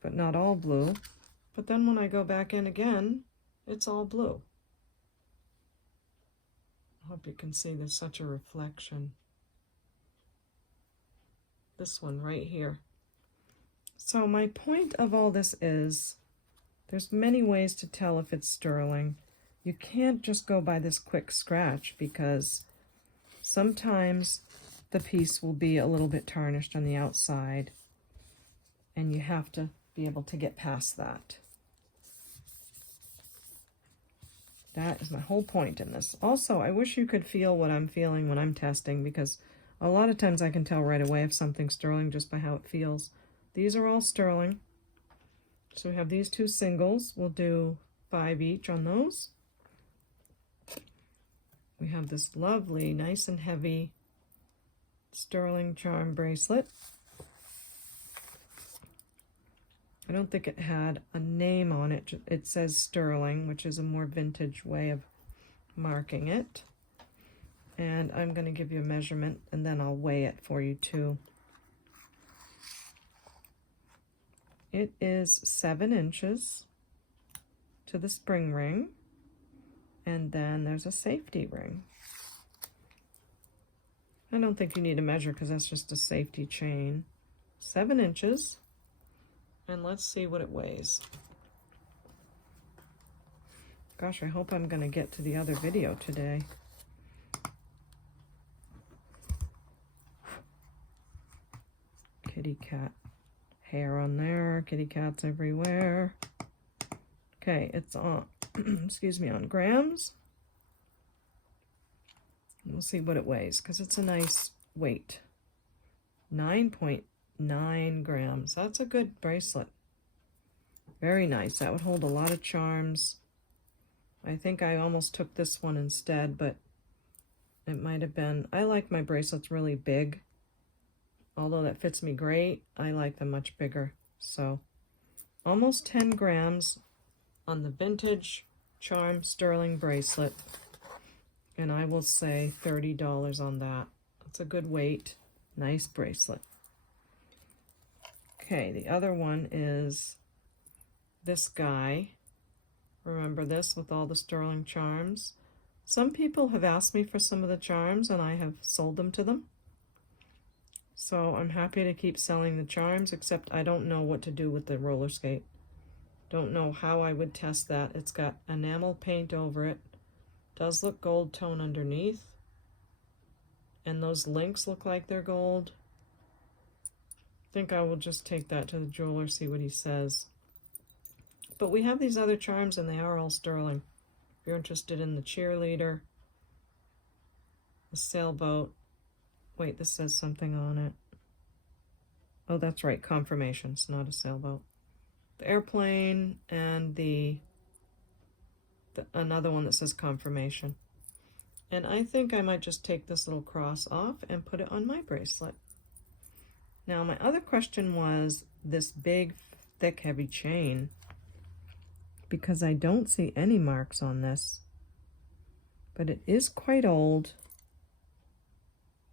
but not all blue. But then when I go back in again, it's all blue. I hope you can see there's such a reflection. This one right here. So my point of all this is, there's many ways to tell if it's sterling. You can't just go by this quick scratch because sometimes the piece will be a little bit tarnished on the outside and you have to be able to get past that. That is my whole point in this. Also, I wish you could feel what I'm feeling when I'm testing because a lot of times I can tell right away if something's sterling just by how it feels. These are all sterling. So we have these 2 singles. We'll do 5 each on those. We have this lovely, nice and heavy sterling charm bracelet. I don't think it had a name on it. It says sterling, which is a more vintage way of marking it. And I'm going to give you a measurement, and then I'll weigh it for you too. It is 7 inches to the spring ring, and then there's a safety ring. I don't think you need to measure because that's just a safety chain. 7 inches, and let's see what it weighs. Gosh, I hope I'm going to get to the other video today. Kitty cat hair on there, kitty cats everywhere. Okay, it's on, excuse me, on grams. We'll see what it weighs because it's a nice weight. 9.9 grams. That's a good bracelet. Very nice. That would hold a lot of charms. I think I almost took this one instead, but it might have been, I like my bracelets really big. Although that fits me great, I like them much bigger. So almost 10 grams on the vintage charm sterling bracelet. And I will say $30 on that. That's a good weight. Nice bracelet. Okay, the other one is this guy. Remember this with all the sterling charms? Some people have asked me for some of the charms and I have sold them to them. So I'm happy to keep selling the charms, except I don't know what to do with the roller skate. Don't know how I would test that. It's got enamel paint over it. Does look gold tone underneath. And those links look like they're gold. I think I will just take that to the jeweler, see what he says. But we have these other charms and they are all sterling. If you're interested in the cheerleader, the sailboat. Wait, this says something on it. Oh, that's right, confirmation. It's not a sailboat. The airplane and the another one that says confirmation. And I think I might just take this little cross off and put it on my bracelet. Now, my other question was this big, thick, heavy chain, because I don't see any marks on this, but it is quite old.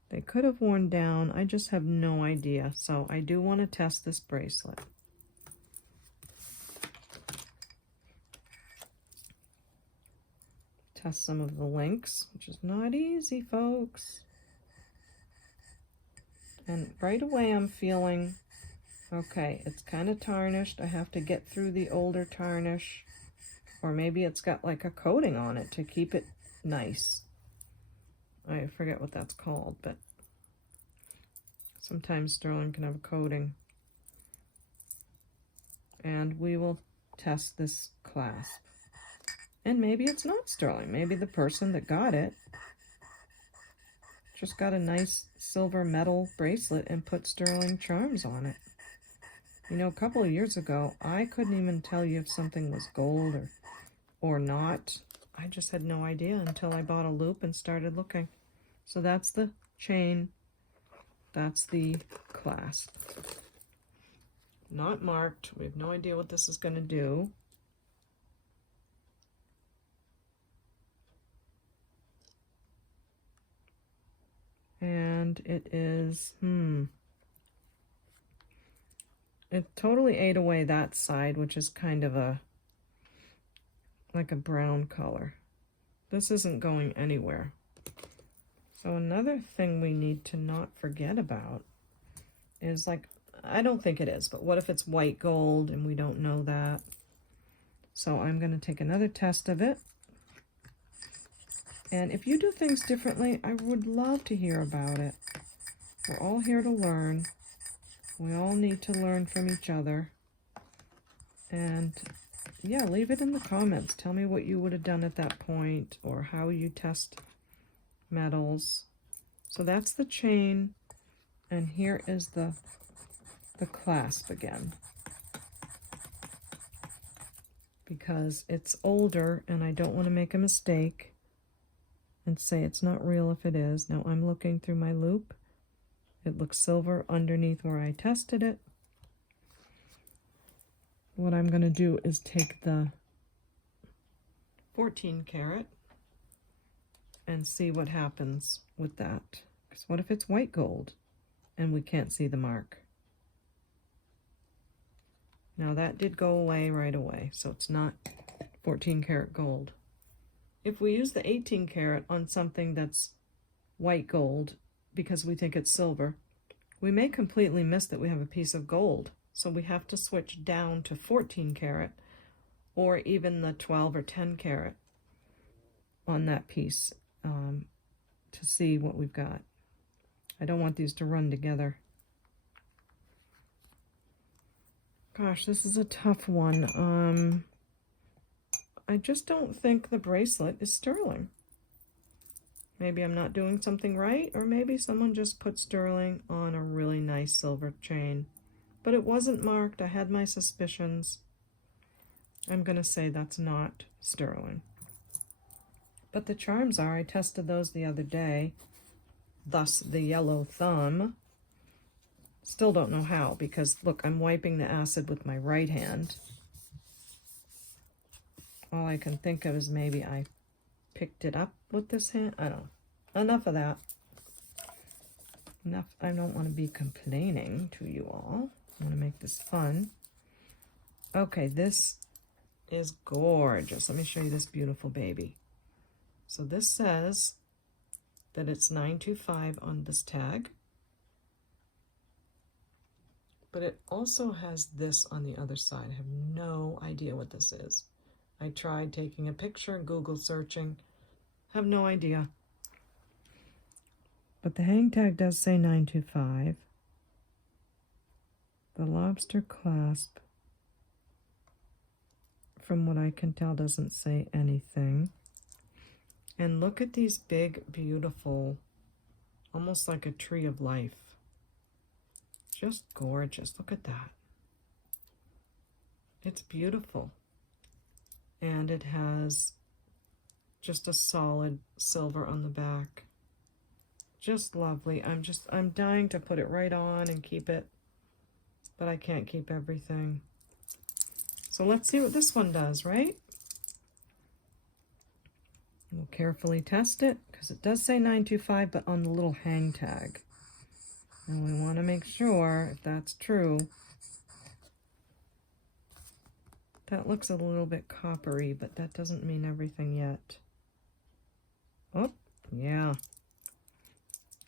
They could have worn down. I just have no idea. So I do want to test this bracelet. Test some of the links, which is not easy, folks. And right away I'm feeling, okay, it's kind of tarnished. I have to get through the older tarnish. Or maybe it's got like a coating on it to keep it nice. I forget what that's called, but sometimes sterling can have a coating. And we will test this clasp. And maybe it's not sterling. Maybe the person that got it just got a nice silver metal bracelet and put sterling charms on it. You know, a couple of years ago, I couldn't even tell you if something was gold or not. I just had no idea until I bought a loop and started looking. So that's the chain. That's the clasp. Not marked. We have no idea what this is going to do. And it is, it totally ate away that side, which is kind of like a brown color. This isn't going anywhere. So another thing we need to not forget about is, like, I don't think it is, but what if it's white gold and we don't know that? So I'm going to take another test of it. And if you do things differently, I would love to hear about it. We're all here to learn. We all need to learn from each other. And yeah, leave it in the comments. Tell me what you would have done at that point or how you test metals. So that's the chain. And here is the clasp again. Because it's older and I don't want to make a mistake and say it's not real if it is. Now I'm looking through my loop. It looks silver underneath where I tested it. What I'm going to do is take the 14 karat and see what happens with that. Because what if it's white gold and we can't see the mark? Now that did go away right away, so it's not 14 karat gold. If we use the 18 karat on something that's white gold because we think it's silver, we may completely miss that we have a piece of gold. So we have to switch down to 14 karat or even the 12 or 10 karat on that piece to see what we've got. I don't want these to run together. Gosh, this is a tough one. I just don't think the bracelet is sterling. Maybe I'm not doing something right, or maybe someone just put sterling on a really nice silver chain. But it wasn't marked. I had my suspicions. I'm going to say that's not sterling. But the charms are. I tested those the other day. Thus the yellow thumb. Still don't know how, because look, I'm wiping the acid with my right hand. All I can think of is maybe I picked it up with this hand. I don't know. Enough of that. Enough. I don't want to be complaining to you all. I want to make this fun. Okay, this is gorgeous. Let me show you this beautiful baby. So this says that it's 925 on this tag. But it also has this on the other side. I have no idea what this is. I tried taking a picture and Google searching. Have no idea. But the hang tag does say 925. The lobster clasp, from what I can tell, doesn't say anything. And look at these big, beautiful, almost like a tree of life. Just gorgeous. Look at that. It's beautiful. And it has just a solid silver on the back. Just lovely. I'm dying to put it right on and keep it, but I can't keep everything. So let's see what this one does, right? We'll carefully test it, because it does say 925, but on the little hang tag. And we want to make sure if that's true. That looks a little bit coppery, but that doesn't mean everything yet. Oh, yeah.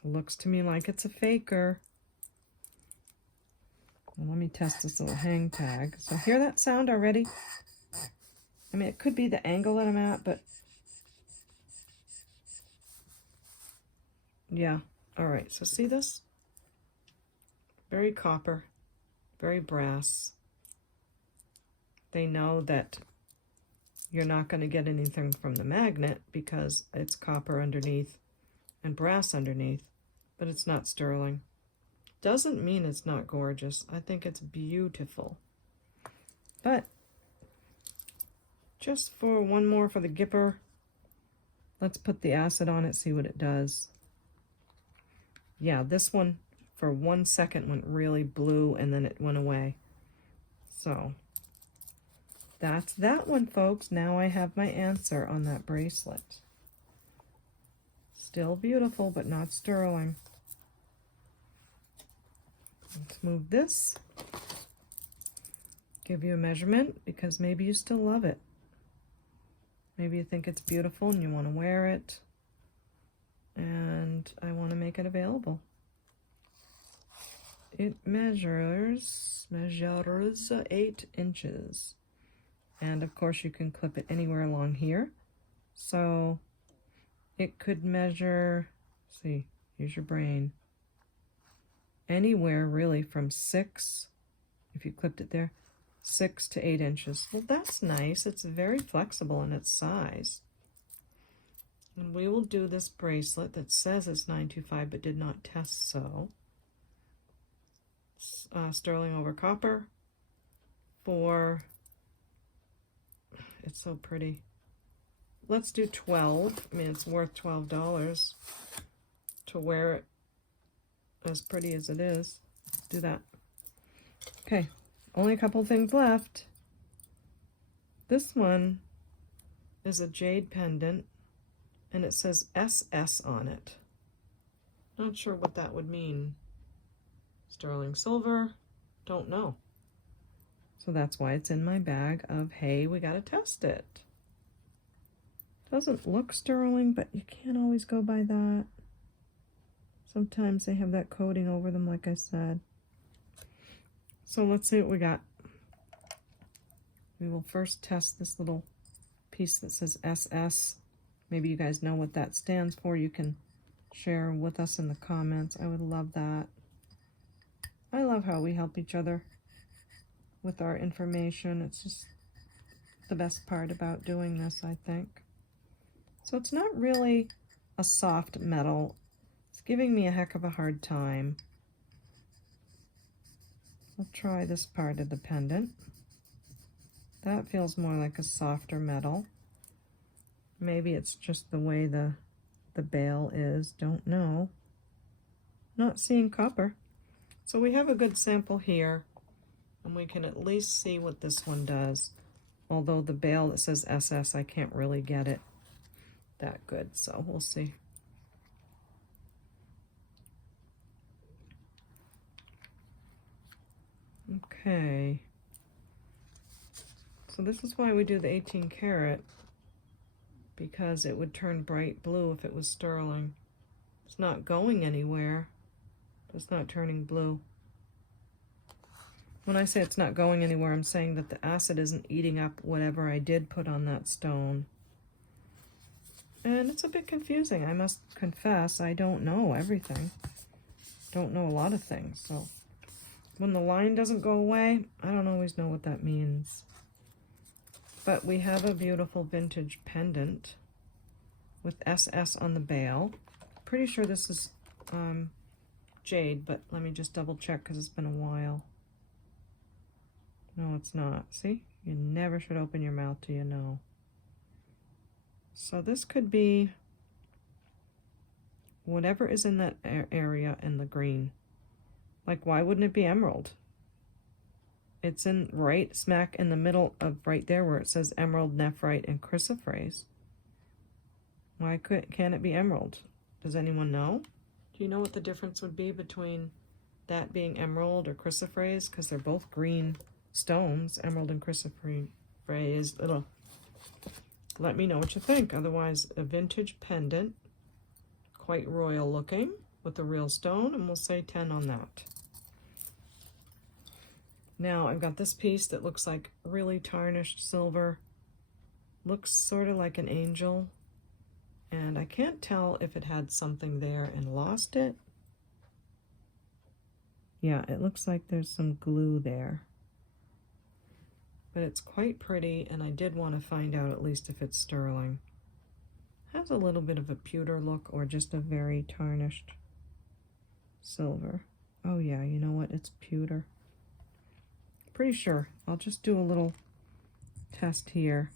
Looks to me like it's a faker. Well, let me test this little hang tag. So hear that sound already? I mean, it could be the angle that I'm at, but yeah. All right, so see this? Very copper, very brass. They know that you're not going to get anything from the magnet because it's copper underneath and brass underneath, but it's not sterling. Doesn't mean it's not gorgeous. I think it's beautiful. But just for one more for the gipper, let's put the acid on it, see what it does. Yeah, this one for 1 second went really blue and then it went away. So that's that one, folks. Now I have my answer on that bracelet. Still beautiful, but not sterling. Let's move this. Give you a measurement, because maybe you still love it. Maybe you think it's beautiful and you want to wear it. And I want to make it available. It measures 8 inches. And of course you can clip it anywhere along here. So it could measure, see, use your brain, anywhere really from 6, if you clipped it there, 6 to 8 inches. Well, that's nice. It's very flexible in its size. And we will do this bracelet that says it's 925 but did not test so. Sterling over copper for, it's so pretty. Let's do 12. I mean, it's worth $12 to wear it as pretty as it is. Let's do that. Okay, only a couple things left. This one is a jade pendant and it says SS on it. Not sure what that would mean. Sterling silver, don't know. So that's why it's in my bag of, hey, we gotta test it. Doesn't look sterling, but you can't always go by that. Sometimes they have that coating over them, like I said. So let's see what we got. We will first test this little piece that says SS. Maybe you guys know what that stands for. You can share with us in the comments. I would love that. I love how we help each other with our information. It's just the best part about doing this, I think. So it's not really a soft metal. It's giving me a heck of a hard time. I'll try this part of the pendant. That feels more like a softer metal. Maybe it's just the way the bail is, don't know. Not seeing copper. So we have a good sample here, and we can at least see what this one does. Although the bail that says SS, I can't really get it that good, so we'll see. Okay. So this is why we do the 18 karat, because it would turn bright blue if it was sterling. It's not going anywhere. It's not turning blue. When I say it's not going anywhere, I'm saying that the acid isn't eating up whatever I did put on that stone. And it's a bit confusing. I must confess, I don't know everything. Don't know a lot of things. So when the line doesn't go away, I don't always know what that means. But we have a beautiful vintage pendant with SS on the bail. Pretty sure this is jade, but let me just double check because it's been a while. No, it's not. See? You never should open your mouth till you know. So this could be whatever is in that area in the green. Like, why wouldn't it be emerald? It's in right smack in the middle of right there where it says emerald, nephrite, and chrysoprase. Why can't it be emerald? Does anyone know? Do you know what the difference would be between that being emerald or chrysoprase? Because they're both green stones, emerald and chrysoprase. Let me know what you think. Otherwise, a vintage pendant, quite royal looking, with a real stone, and we'll say 10 on that. Now I've got this piece that looks like really tarnished silver. Looks sort of like an angel. And I can't tell if it had something there and lost it. Yeah, it looks like there's some glue there. But it's quite pretty, and I did want to find out at least if it's sterling. Has a little bit of a pewter look or just a very tarnished silver. Oh yeah, you know what? It's pewter. Pretty sure. I'll just do a little test here.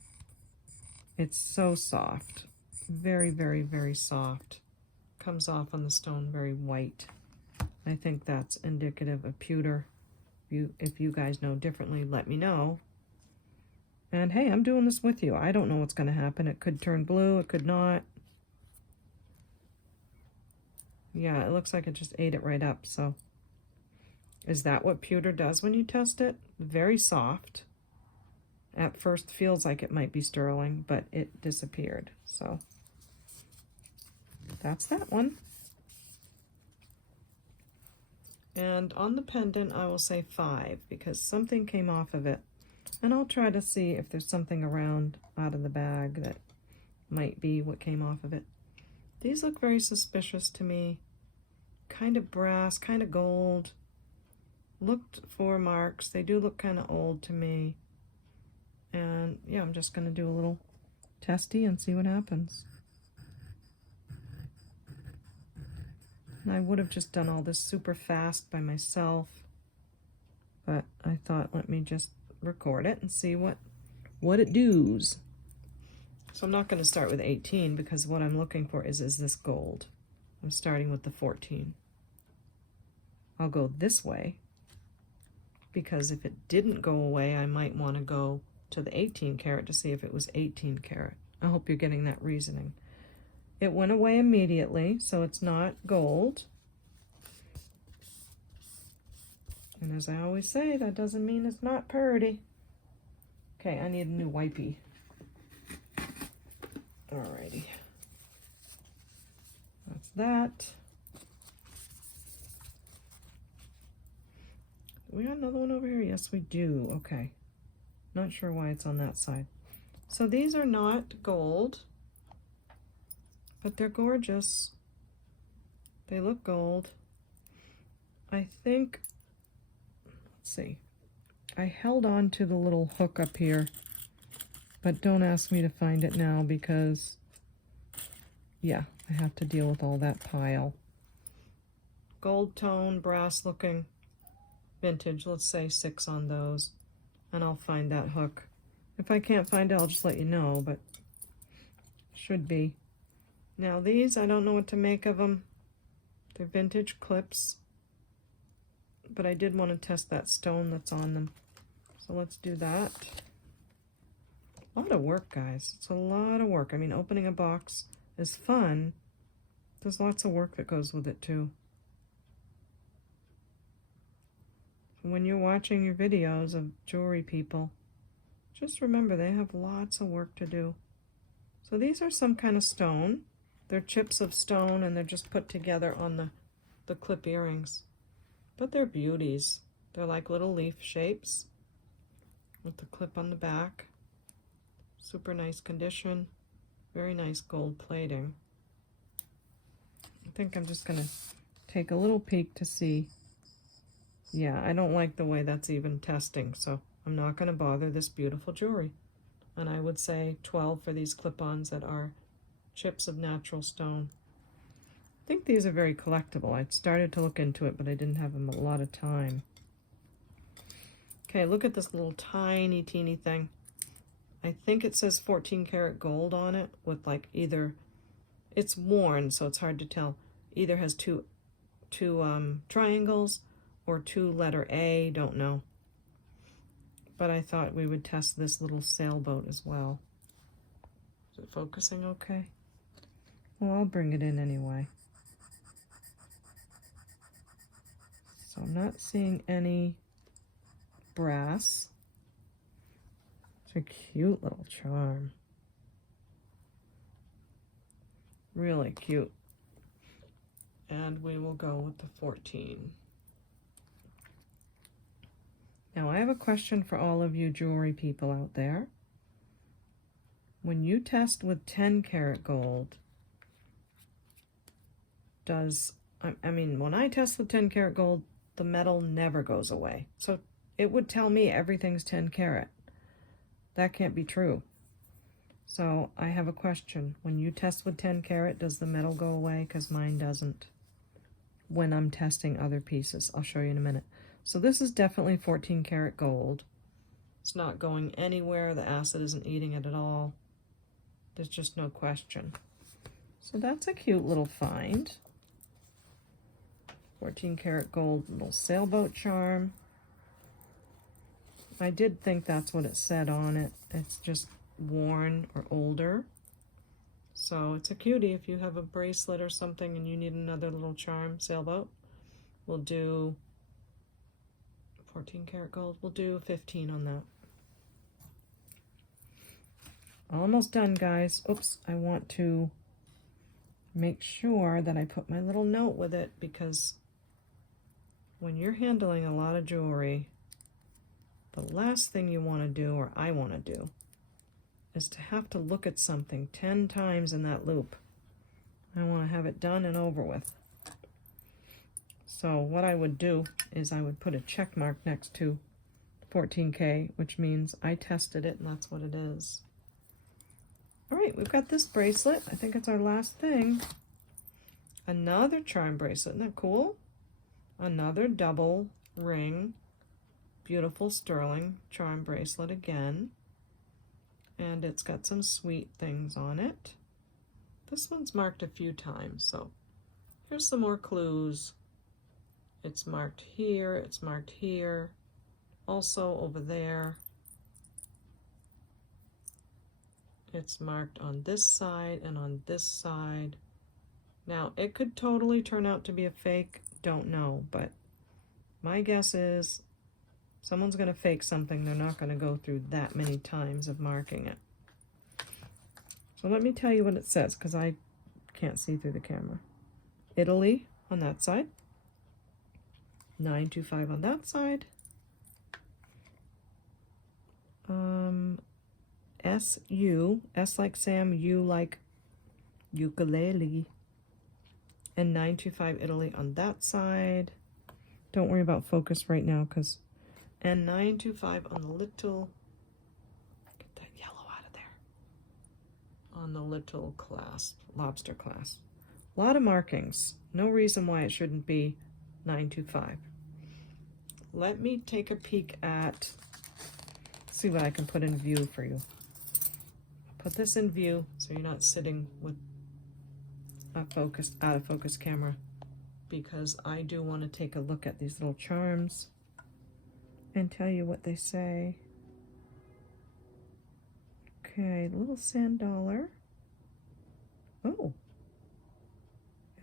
It's so soft. Very, very, very soft. Comes off on the stone very white. I think that's indicative of pewter. If you guys know differently, let me know. And hey, I'm doing this with you. I don't know what's going to happen. It could turn blue, it could not. Yeah, it looks like it just ate it right up, so. Is that what pewter does when you test it? Very soft. At first feels like it might be sterling, but it disappeared, so. That's that one. And on the pendant, I will say 5 because something came off of it. And I'll try to see if there's something around out of the bag that might be what came off of it. These look very suspicious to me. Kind of brass, kind of gold. Looked for marks. They do look kind of old to me. And yeah, I'm just going to do a little testy and see what happens. And I would have just done all this super fast by myself. But I thought, let me just record it and see what it does. So I'm not going to start with 18 because what I'm looking for is this gold. I'm starting with the 14. I'll go this way because if it didn't go away, I might want to go to the 18 karat to see if it was 18 karat. I hope you're getting that reasoning. It went away immediately, so it's not gold. And as I always say, that doesn't mean it's not pretty. Okay, I need a new wipey. Alrighty. That's that. We got another one over here? Yes, we do. Okay. Not sure why it's on that side. So these are not gold, but they're gorgeous. They look gold. I think, let's see. I held on to the little hook up here, but don't ask me to find it now because, yeah, I have to deal with all that pile. Gold tone, brass looking, vintage. Let's say 6 on those, and I'll find that hook. If I can't find it, I'll just let you know, but should be. Now these, I don't know what to make of them. They're vintage clips, but I did want to test that stone that's on them. So let's do that. A lot of work, guys. It's a lot of work. I mean, opening a box is fun. There's lots of work that goes with it too. When you're watching your videos of jewelry people, just remember they have lots of work to do. So these are some kind of stone. They're chips of stone and they're just put together on the clip earrings. But they're beauties. They're like little leaf shapes with the clip on the back. Super nice condition. Very nice gold plating. I think I'm just gonna take a little peek to see. Yeah, I don't like the way that's even testing, so I'm not gonna bother this beautiful jewelry. And I would say 12 for these clip-ons that are chips of natural stone. I think these are very collectible. I started to look into it, but I didn't have a lot of time. Okay, look at this little tiny, teeny thing. I think it says 14 karat gold on it with like either, it's worn, so it's hard to tell. Either has two triangles or 2 letter A, don't know. But I thought we would test this little sailboat as well. Is it focusing okay? Well, I'll bring it in anyway. So I'm not seeing any brass. It's a cute little charm. Really cute. And we will go with the 14. Now I have a question for all of you jewelry people out there. When you test with 10 karat gold, when I test with 10 karat gold, the metal never goes away. So it would tell me everything's 10 karat. That can't be true. So I have a question. When you test with 10 karat, does the metal go away? Because mine doesn't. When I'm testing other pieces. I'll show you in a minute. So this is definitely 14 karat gold. It's not going anywhere. The acid isn't eating it at all. There's just no question. So that's a cute little find. 14 karat gold little sailboat charm. I did think that's what it said on it. It's just worn or older. So it's a cutie if you have a bracelet or something and you need another little charm sailboat. We'll do 14 karat gold. We'll do 15 on that. Almost done, guys. Oops, I want to make sure that I put my little note with it, because when you're handling a lot of jewelry, the last thing you want to do, or I want to do, is to have to look at something 10 times in that loop. I want to have it done and over with. So what I would do is I would put a check mark next to 14K, which means I tested it and that's what it is. All right, we've got this bracelet. I think it's our last thing. Another charm bracelet. Isn't that cool? Another double ring. Beautiful sterling charm bracelet again. And it's got some sweet things on it. This one's marked a few times, so here's some more clues. It's marked here, it's marked here, also over there. It's marked on this side and on this side. Now, it could totally turn out to be a fake, don't know, but my guess is someone's going to fake something. They're not going to go through that many times of marking it. So let me tell you what it says, because I can't see through the camera. Italy on that side. 925 on that side. S-U, S like Sam, U like ukulele. And 925 Italy on that side. Don't worry about focus right now, because... And 925 on the little... Get that yellow out of there. On the little clasp, lobster clasp. A lot of markings. No reason why it shouldn't be 925. Let me take a peek at... See what I can put in view for you. Put this in view so you're not sitting with a focused, out of focus camera, because I do want to take a look at these little charms and tell you what they say. Okay, little sand dollar. Oh,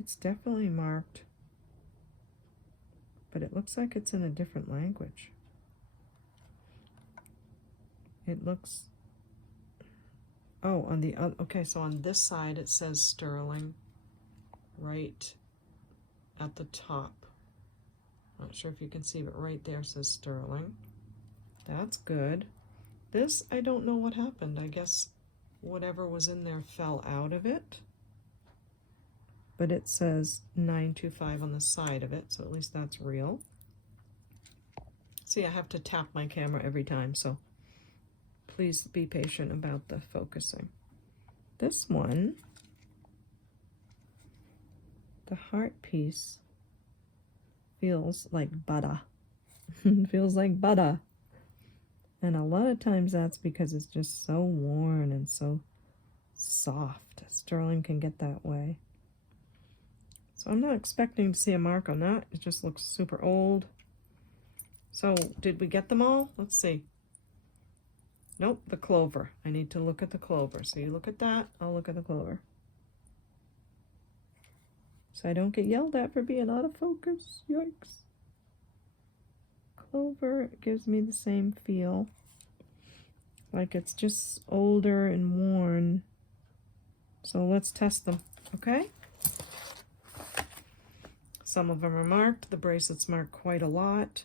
it's definitely marked, but it looks like it's in a different language. It looks, oh, on the other, okay, so on this side it says sterling right at the top. Not sure if you can see, but right there says sterling. That's good. This, I don't know what happened. I guess whatever was in there fell out of it. But it says 925 on the side of it, so at least that's real. See, I have to tap my camera every time, so please be patient about the focusing. This one, the heart piece, feels like butter. Feels like butter. And a lot of times that's because it's just so worn and so soft. Sterling can get that way. So I'm not expecting to see a mark on that. It just looks super old. So did we get them all? Let's see. Nope, the clover. I need to look at the clover. So you look at that, I'll look at the clover. So I don't get yelled at for being out of focus. Yikes. Clover gives me the same feel. Like it's just older and worn. So let's test them, okay? Some of them are marked. The bracelets mark quite a lot.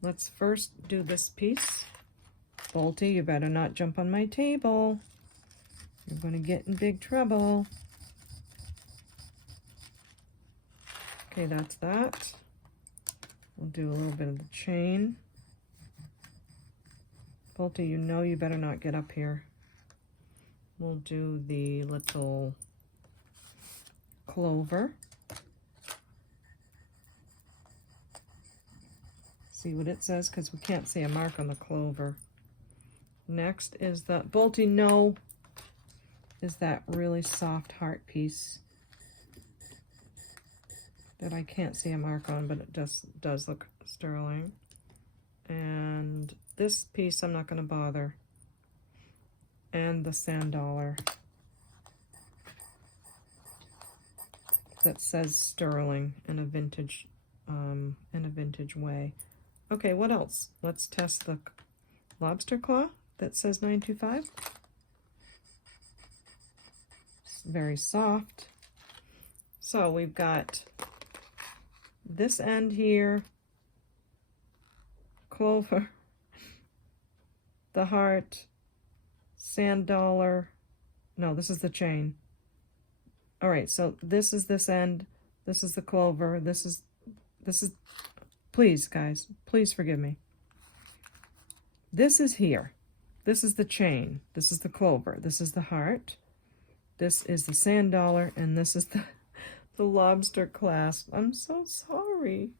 Let's first do this piece. Bolty, you better not jump on my table. You're going to get in big trouble. Okay, that's that. We'll do a little bit of the chain. Bolty, you know you better not get up here. We'll do the little clover. See what it says, because we can't see a mark on the clover. Next is the, Bolty, no, is that really soft heart piece that I can't see a mark on, but it just does look sterling. And this piece I'm not going to bother. And the sand dollar that says sterling in a vintage way. Okay, what else? Let's test the lobster claw that says 925. It's very soft. So we've got this end here, clover, the heart, sand dollar. No, this is the chain. All right, so this is this end. This is the clover. This is, please guys, please forgive me. This is here. This is the chain. This is the clover. This is the heart. This is the sand dollar, and this is the lobster clasp. I'm so sorry.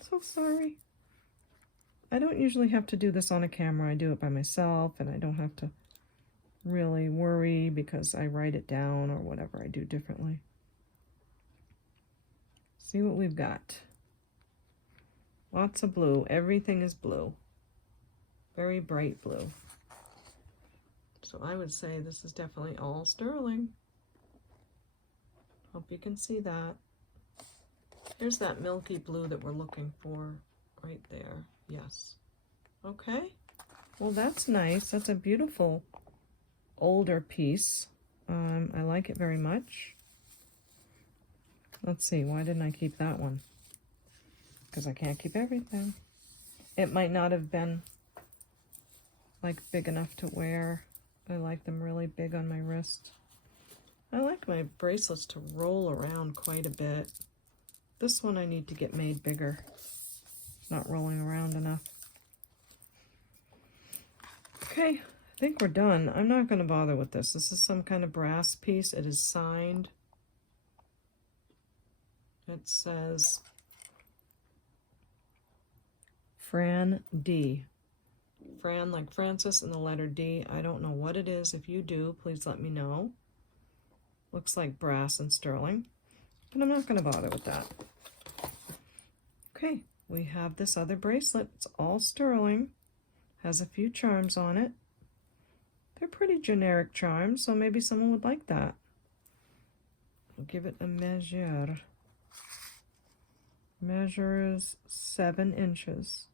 So sorry. I don't usually have to do this on a camera. I do it by myself, and I don't have to really worry because I write it down or whatever I do differently. See what we've got. Lots of blue. Everything is blue. Very bright blue. So I would say this is definitely all sterling. Hope you can see that. Here's that milky blue that we're looking for right there. Yes. Okay. Well, that's nice. That's a beautiful older piece. I like it very much. Let's see. Why didn't I keep that one? Because I can't keep everything. It might not have been like big enough to wear. I like them really big on my wrist. I like my bracelets to roll around quite a bit. This one I need to get made bigger. It's not rolling around enough. Okay, I think we're done. I'm not going to bother with this. This is some kind of brass piece. It is signed. It says Fran D. Fran like Francis and the letter D. I don't know what it is. If you do, please let me know. Looks like brass and sterling, but I'm not going to bother with that. Okay, we have this other bracelet. It's all sterling. Has a few charms on it. They're pretty generic charms, so maybe someone would like that. I'll give it a measure. Measure is 7 inches.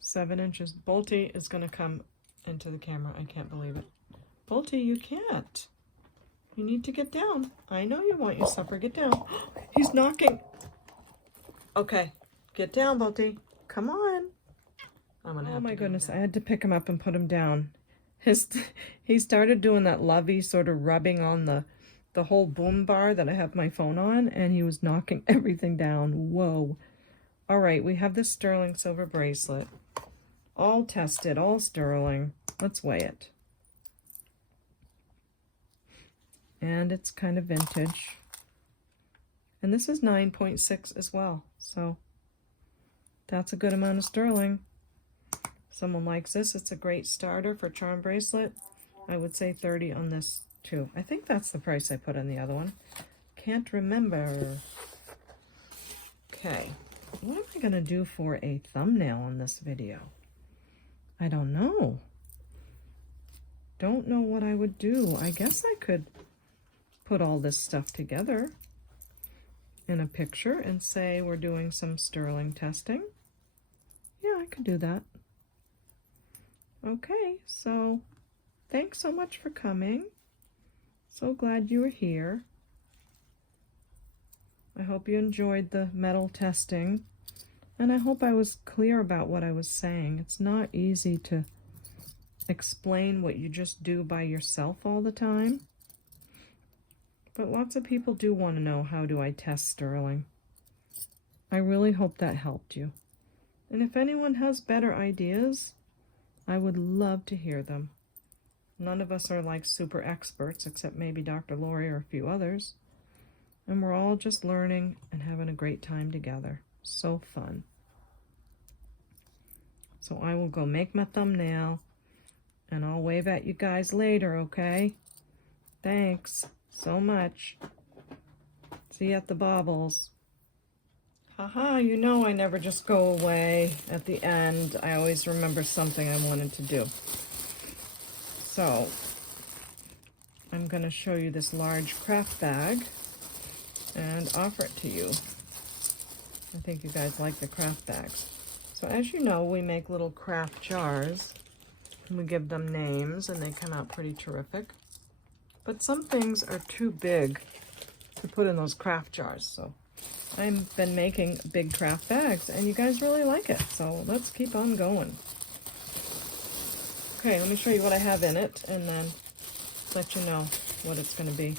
7 inches. Bolty is going to come into the camera. I can't believe it. Bolty, you can't. You need to get down. I know you want your supper. Get down. He's knocking. Okay, get down, Bolty. Come on. I'm gonna have oh my goodness, I had to pick him up and put him down. He started doing that lovey sort of rubbing on the whole boom bar that I have my phone on, and he was knocking everything down. Whoa. All right, we have this sterling silver bracelet. All tested, all sterling. Let's weigh it. And it's kind of vintage. And this is 9.6 as well, so that's a good amount of sterling. Someone likes this. It's a great starter for charm bracelet. I would say 30 on this too. I think that's the price I put on the other one. Can't remember. Okay, what am I going to do for a thumbnail on this video? I don't know. Don't know what I would do. I guess I could put all this stuff together in a picture and say we're doing some sterling testing. Yeah, I could do that. Okay, so thanks so much for coming. So glad you were here. I hope you enjoyed the metal testing, and I hope I was clear about what I was saying. It's not easy to explain what you just do by yourself all the time. But lots of people do want to know, how do I test sterling? I really hope that helped you. And if anyone has better ideas, I would love to hear them. None of us are like super experts, except maybe Dr. Lori or a few others. And we're all just learning and having a great time together. So fun. So I will go make my thumbnail, and I'll wave at you guys later, okay? Thanks so much. See you at the Baubles. Haha, you know I never just go away at the end. I always remember something I wanted to do. So, I'm going to show you this large craft bag and offer it to you. I think you guys like the craft bags. So as you know, we make little craft jars, and we give them names, and they come out pretty terrific. But some things are too big to put in those craft jars, so I've been making big craft bags, and you guys really like it, so let's keep on going. Okay, let me show you what I have in it, and then let you know what it's going to be.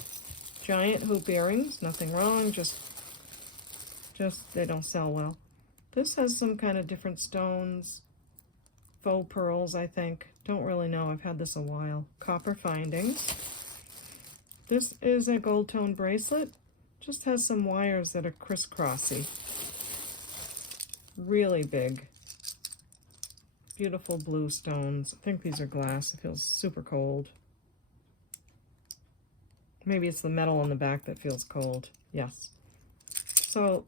Giant hoop earrings, nothing wrong, just they don't sell well. This has some kind of different stones, faux pearls, I think. Don't really know, I've had this a while. Copper findings. This is a gold tone bracelet. Just has some wires that are crisscrossy. Really big. Beautiful blue stones. I think these are glass. It feels super cold. Maybe it's the metal on the back that feels cold. Yes. So,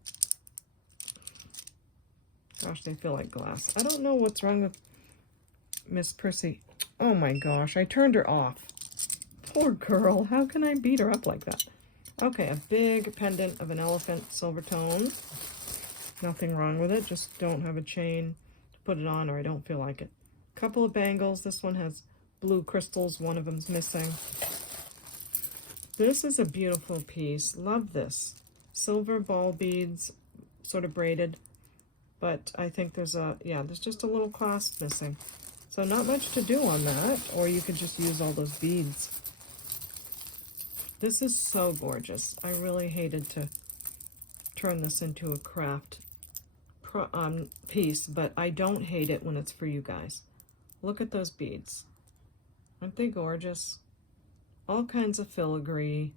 gosh, they feel like glass. I don't know what's wrong with Miss Percy. Oh my gosh, I turned her off. Poor girl, how can I beat her up like that? Okay, a big pendant of an elephant, silver tone. Nothing wrong with it, just don't have a chain to put it on or I don't feel like it. Couple of bangles. This one has blue crystals, one of them's missing. This is a beautiful piece. Love this. Silver ball beads, sort of braided, but I think there's there's just a little clasp missing. So not much to do on that, or you could just use all those beads. This is so gorgeous. I really hated to turn this into a craft piece, but I don't hate it when it's for you guys. Look at those beads. Aren't they gorgeous? All kinds of filigree,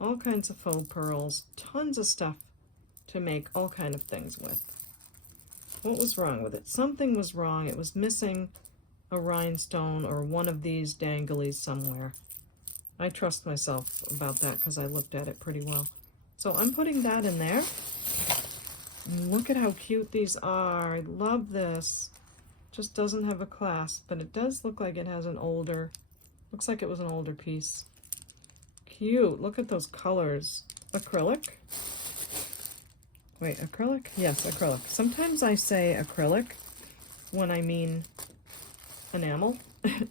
all kinds of faux pearls, tons of stuff to make all kind of things with. What was wrong with it? Something was wrong. It was missing a rhinestone or one of these danglies somewhere. I trust myself about that because I looked at it pretty well. So I'm putting that in there. And look at how cute these are. I love this. Just doesn't have a clasp, but it does look like it has an older, looks like it was an older piece. Cute. Look at those colors. Acrylic. Wait, acrylic? Yes, acrylic. Sometimes I say acrylic when I mean enamel.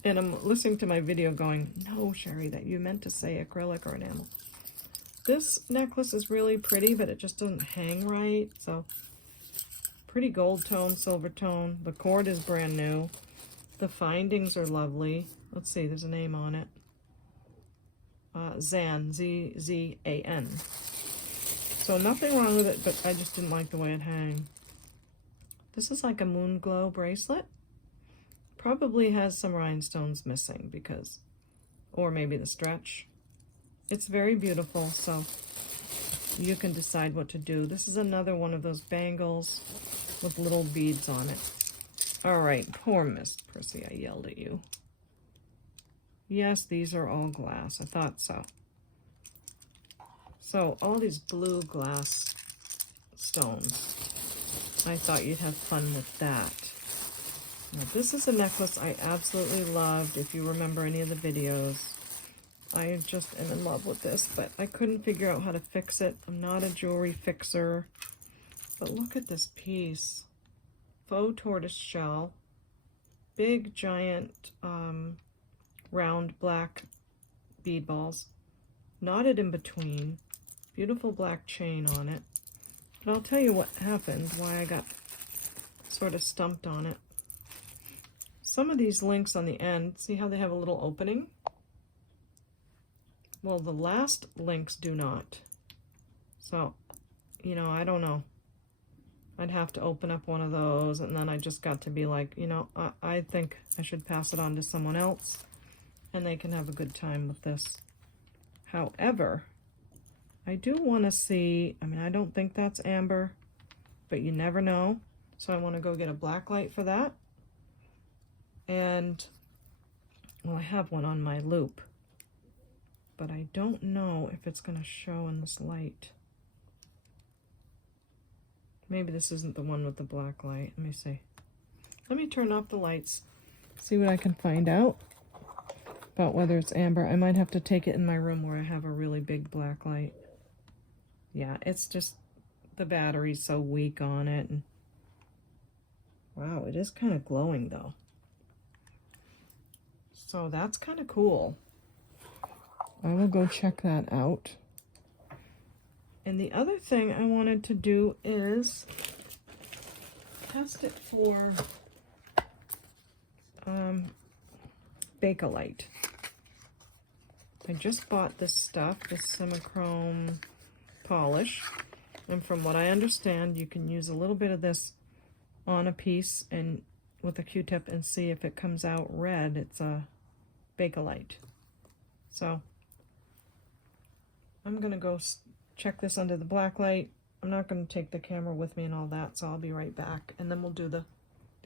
And I'm listening to my video going, no, Sherry, that you meant to say acrylic or enamel. This necklace is really pretty, but it just doesn't hang right. So, pretty gold tone, silver tone. The cord is brand new. The findings are lovely. Let's see, there's a name on it. Zan, Z-Z-A-N. So nothing wrong with it, but I just didn't like the way it hung. This is like a moon glow bracelet. Probably has some rhinestones missing because, or maybe the stretch. It's very beautiful, so you can decide what to do. This is another one of those bangles with little beads on it. All right, poor Miss Percy, I yelled at you. Yes, these are all glass. I thought so. So all these blue glass stones. I thought you'd have fun with that. Now, this is a necklace I absolutely loved. If you remember any of the videos, I just am in love with this, but I couldn't figure out how to fix it. I'm not a jewelry fixer, but look at this piece. Faux tortoise shell, big giant round black bead balls, knotted in between, beautiful black chain on it. But I'll tell you what happened, why I got sort of stumped on it. Some of these links on the end, see how they have a little opening? Well, the last links do not. So, you know, I don't know. I'd have to open up one of those, and then I just got to be like, you know, I think I should pass it on to someone else, and they can have a good time with this. However, I do want to see, I mean, I don't think that's amber, but you never know. So I want to go get a black light for that. And, well, I have one on my loop, but I don't know if it's going to show in this light. Maybe this isn't the one with the black light. Let me see. Let me turn off the lights, see what I can find out about whether it's amber. I might have to take it in my room where I have a really big black light. Yeah, it's just the battery's so weak on it. And wow, it is kind of glowing though. So that's kind of cool. I will go check that out. And the other thing I wanted to do is test it for Bakelite. I just bought this stuff, this semichrome polish, and from what I understand, you can use a little bit of this on a piece and with a Q-tip and see if it comes out red. It's a Bakelite. So I'm gonna go check this under the black light. I'm not going to take the camera with me and all that, so I'll be right back, and then we'll do the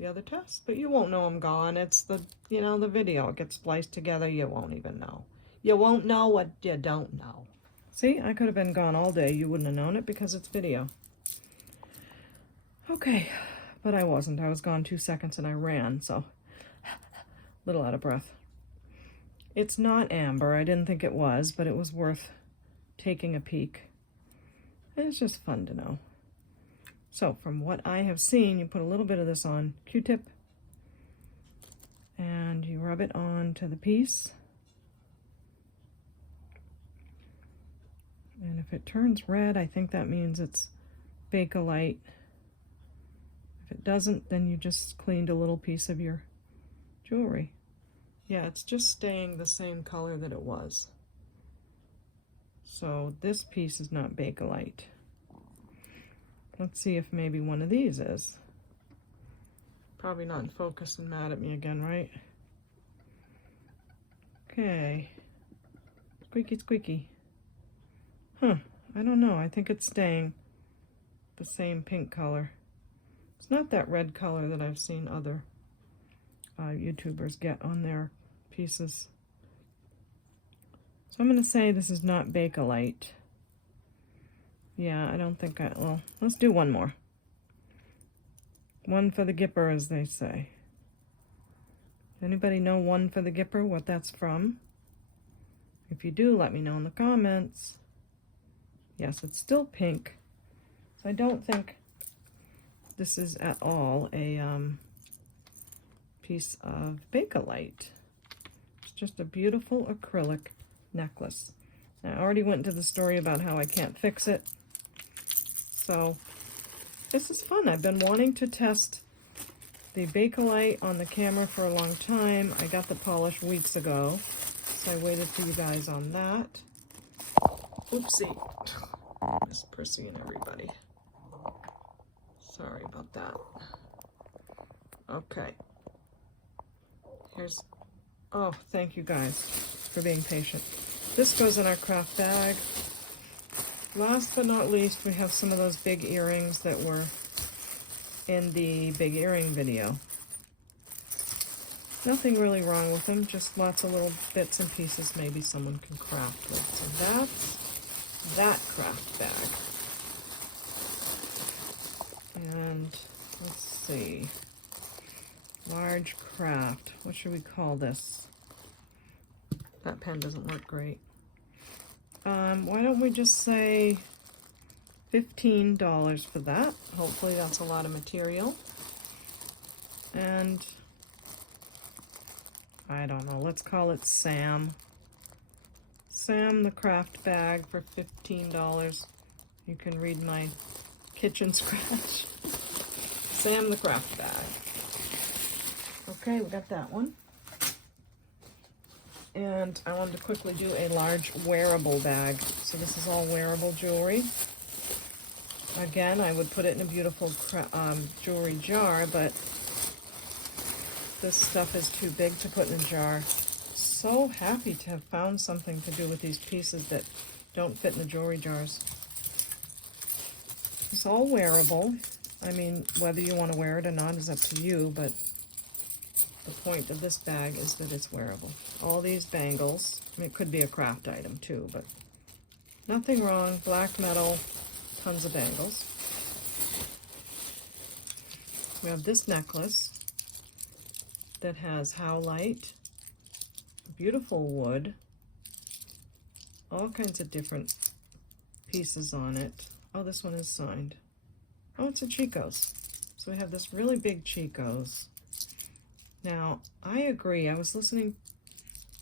other test. But you won't know I'm gone. It's the, you know, the video. It gets spliced together. You won't even know. You won't know what you don't know. See, I could have been gone all day. You wouldn't have known it because it's video. Okay, but I wasn't. I was gone 2 seconds and I ran, so little out of breath. It's not amber. I didn't think it was, but it was worth taking a peek. And it's just fun to know. So from what I have seen, you put a little bit of this on Q-tip and you rub it on to the piece. And if it turns red, I think that means it's Bakelite. If it doesn't, then you just cleaned a little piece of your jewelry. Yeah, it's just staying the same color that it was. So this piece is not Bakelite. Let's see if maybe one of these is. Probably not in focus and mad at me again, right? Okay. Squeaky, squeaky. Huh, I don't know. I think it's staying the same pink color. It's not that red color that I've seen other YouTubers get on their pieces. So I'm going to say this is not Bakelite. Yeah, I don't think well, let's do one more. One for the Gipper, as they say. Anybody know one for the Gipper, what that's from? If you do, let me know in the comments. Yes, it's still pink. So I don't think this is at all a piece of Bakelite. It's just a beautiful acrylic necklace. I already went into the story about how I can't fix it. So this is fun. I've been wanting to test the Bakelite on the camera for a long time. I got the polish weeks ago, so I waited for you guys on that. Oopsie. Miss Percy and everybody. Sorry about that. Okay. Here's, oh, thank you guys for being patient. This goes in our craft bag. Last but not least, we have some of those big earrings that were in the big earring video. Nothing really wrong with them, just lots of little bits and pieces maybe someone can craft with. So that's that craft bag. And let's see, large craft, what should we call this? That pen doesn't work great. Why don't we just say $15 for that? Hopefully that's a lot of material. And I don't know, let's call it Sam. Sam the craft bag for $15. You can read my kitchen scratch. Sam the craft bag. Okay, we got that one. And I wanted to quickly do a large wearable bag. So this is all wearable jewelry. Again, I would put it in a beautiful jewelry jar, but this stuff is too big to put in a jar. So happy to have found something to do with these pieces that don't fit in the jewelry jars. It's all wearable. I mean, whether you want to wear it or not is up to you, but the point of this bag is that it's wearable. All these bangles, I mean, it could be a craft item too, but nothing wrong. Black metal, tons of bangles. We have this necklace that has howlite, beautiful wood, all kinds of different pieces on it. Oh, this one is signed. Oh, it's a Chico's. So we have this really big Chico's. Now, I agree. I was listening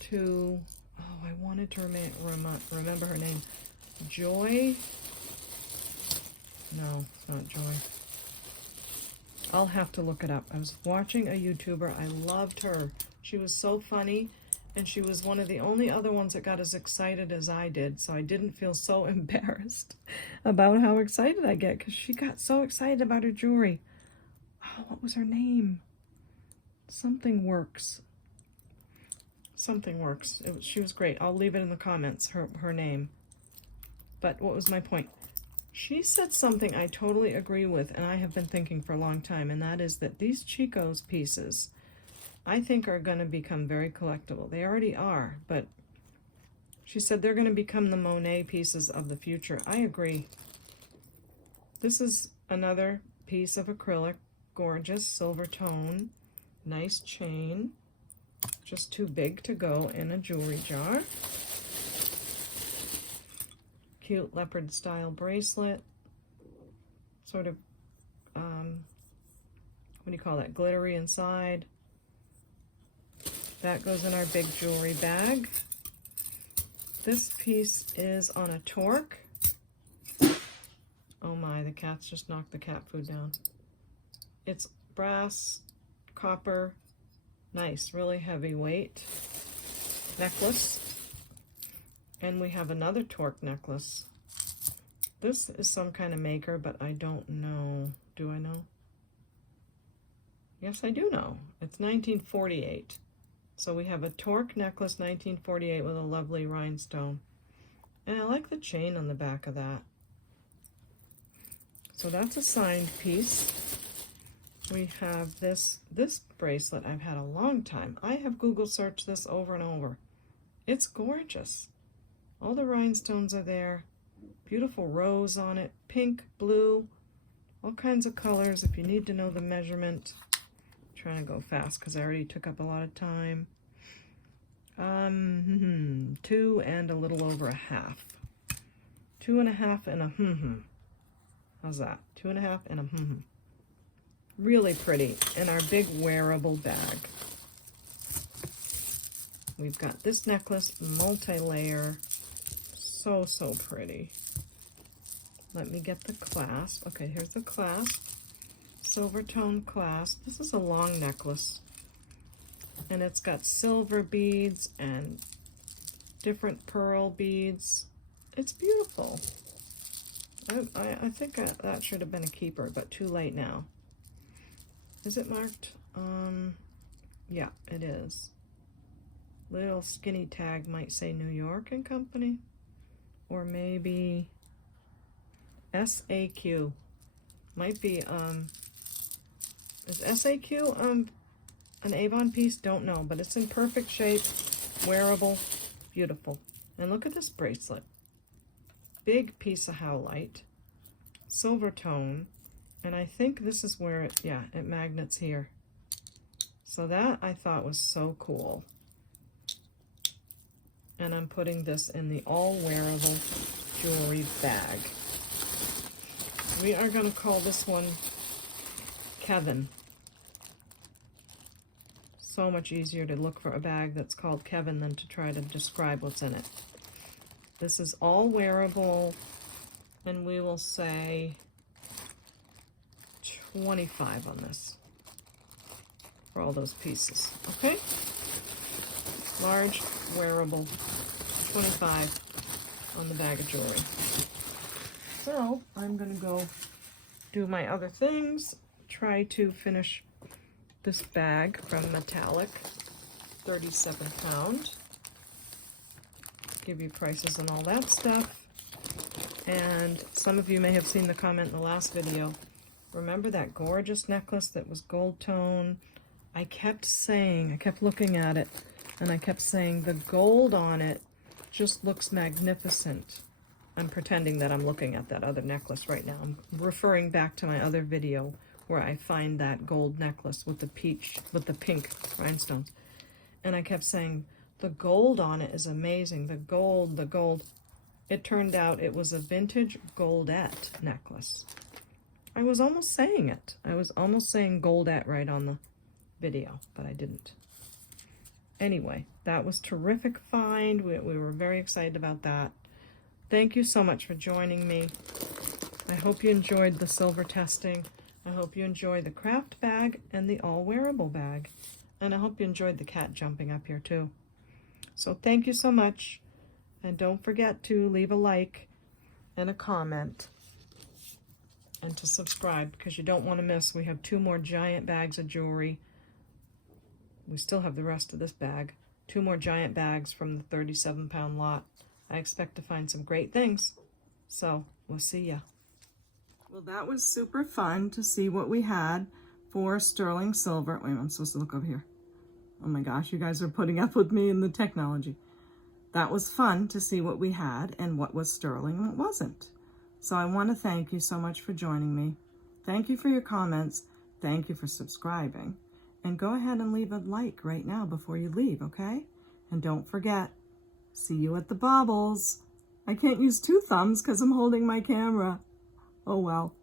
to, oh, I wanted to remember her name. Joy? No, it's not Joy. I'll have to look it up. I was watching a YouTuber. I loved her. She was so funny, and she was one of the only other ones that got as excited as I did, so I didn't feel so embarrassed about how excited I get, because she got so excited about her jewelry. Oh, what was her name? Something Works. Something Works. She was great. I'll leave it in the comments, her name. But what was my point? She said something I totally agree with, and I have been thinking for a long time, and that is that these Chico's pieces, I think, are going to become very collectible. They already are, but she said they're going to become the Monet pieces of the future. I agree. This is another piece of acrylic, gorgeous silver tone, nice chain. just too big to go in a jewelry jar. Cute leopard style bracelet. Sort of, what do you call that? Glittery inside. That goes in our big jewelry bag. This piece is on a torque. Oh my, the cats just knocked the cat food down. It's brass, copper, nice, really heavyweight necklace. And we have another torque necklace. This is some kind of maker, but I don't know. Do I know? Yes, I do know. It's 1948. So we have a torque necklace, 1948, with a lovely rhinestone. And I like the chain on the back of that. So that's a signed piece. We have this bracelet I've had a long time. I have Google searched this over and over. It's gorgeous. All the rhinestones are there. Beautiful rose on it, pink, blue, all kinds of colors. If you need to know the measurement, I'm trying to go fast because I already took up a lot of time. 2 and a little over a half. 2.5 and a How's that? 2.5 and a Really pretty. In our big wearable bag. We've got this necklace, multi-layer. So, so pretty. Let me get the clasp. Okay, here's the clasp. Silver tone clasp. This is a long necklace. And it's got silver beads and different pearl beads. It's beautiful. I think that should have been a keeper, but too late now. Is it marked? Yeah, it is. Little skinny tag might say New York and Company. Or maybe SAQ. Might be, is SAQ an Avon piece? Don't know, but it's in perfect shape, wearable, beautiful. And look at this bracelet. Big piece of howlite, silver tone, and I think this is where it magnets here. So that I thought was so cool. And I'm putting this in the all-wearable jewelry bag. We are going to call this one Kevin. So much easier to look for a bag that's called Kevin than to try to describe what's in it. This is all wearable, and we will say 25 on this for all those pieces, okay? Large, wearable, 25 on the bag of jewelry. So I'm gonna go do my other things, try to finish this bag from Metallic, 37 pound. Give you prices and all that stuff. And some of you may have seen the comment in the last video. Remember that gorgeous necklace that was gold tone? I kept looking at it, and I kept saying the gold on it just looks magnificent. I'm pretending that I'm looking at that other necklace right now. I'm referring back to my other video where I find that gold necklace with the pink rhinestones. And I kept saying, the gold on it is amazing. The gold. It turned out it was a vintage goldette necklace. I was almost saying it. I was almost saying goldette right on the video, but I didn't. Anyway, that was terrific find. We were very excited about that. Thank you so much for joining me. I hope you enjoyed the silver testing. I hope you enjoyed the craft bag and the all-wearable bag. And I hope you enjoyed the cat jumping up here too. So thank you so much. And don't forget to leave a like and a comment and to subscribe because you don't want to miss. We have 2 more giant bags of jewelry. We still have the rest of this bag. 2 more giant bags from the 37 pound lot. I expect to find some great things. So we'll see ya. Well, that was super fun to see what we had for sterling silver. Wait, I'm supposed to look over here. Oh my gosh, you guys are putting up with me in the technology. That was fun to see what we had and what was sterling and what wasn't. So I want to thank you so much for joining me. Thank you for your comments. Thank you for subscribing. And go ahead and leave a like right now before you leave, okay? And don't forget, see you at the Baubles. I can't use 2 thumbs because I'm holding my camera. Oh well.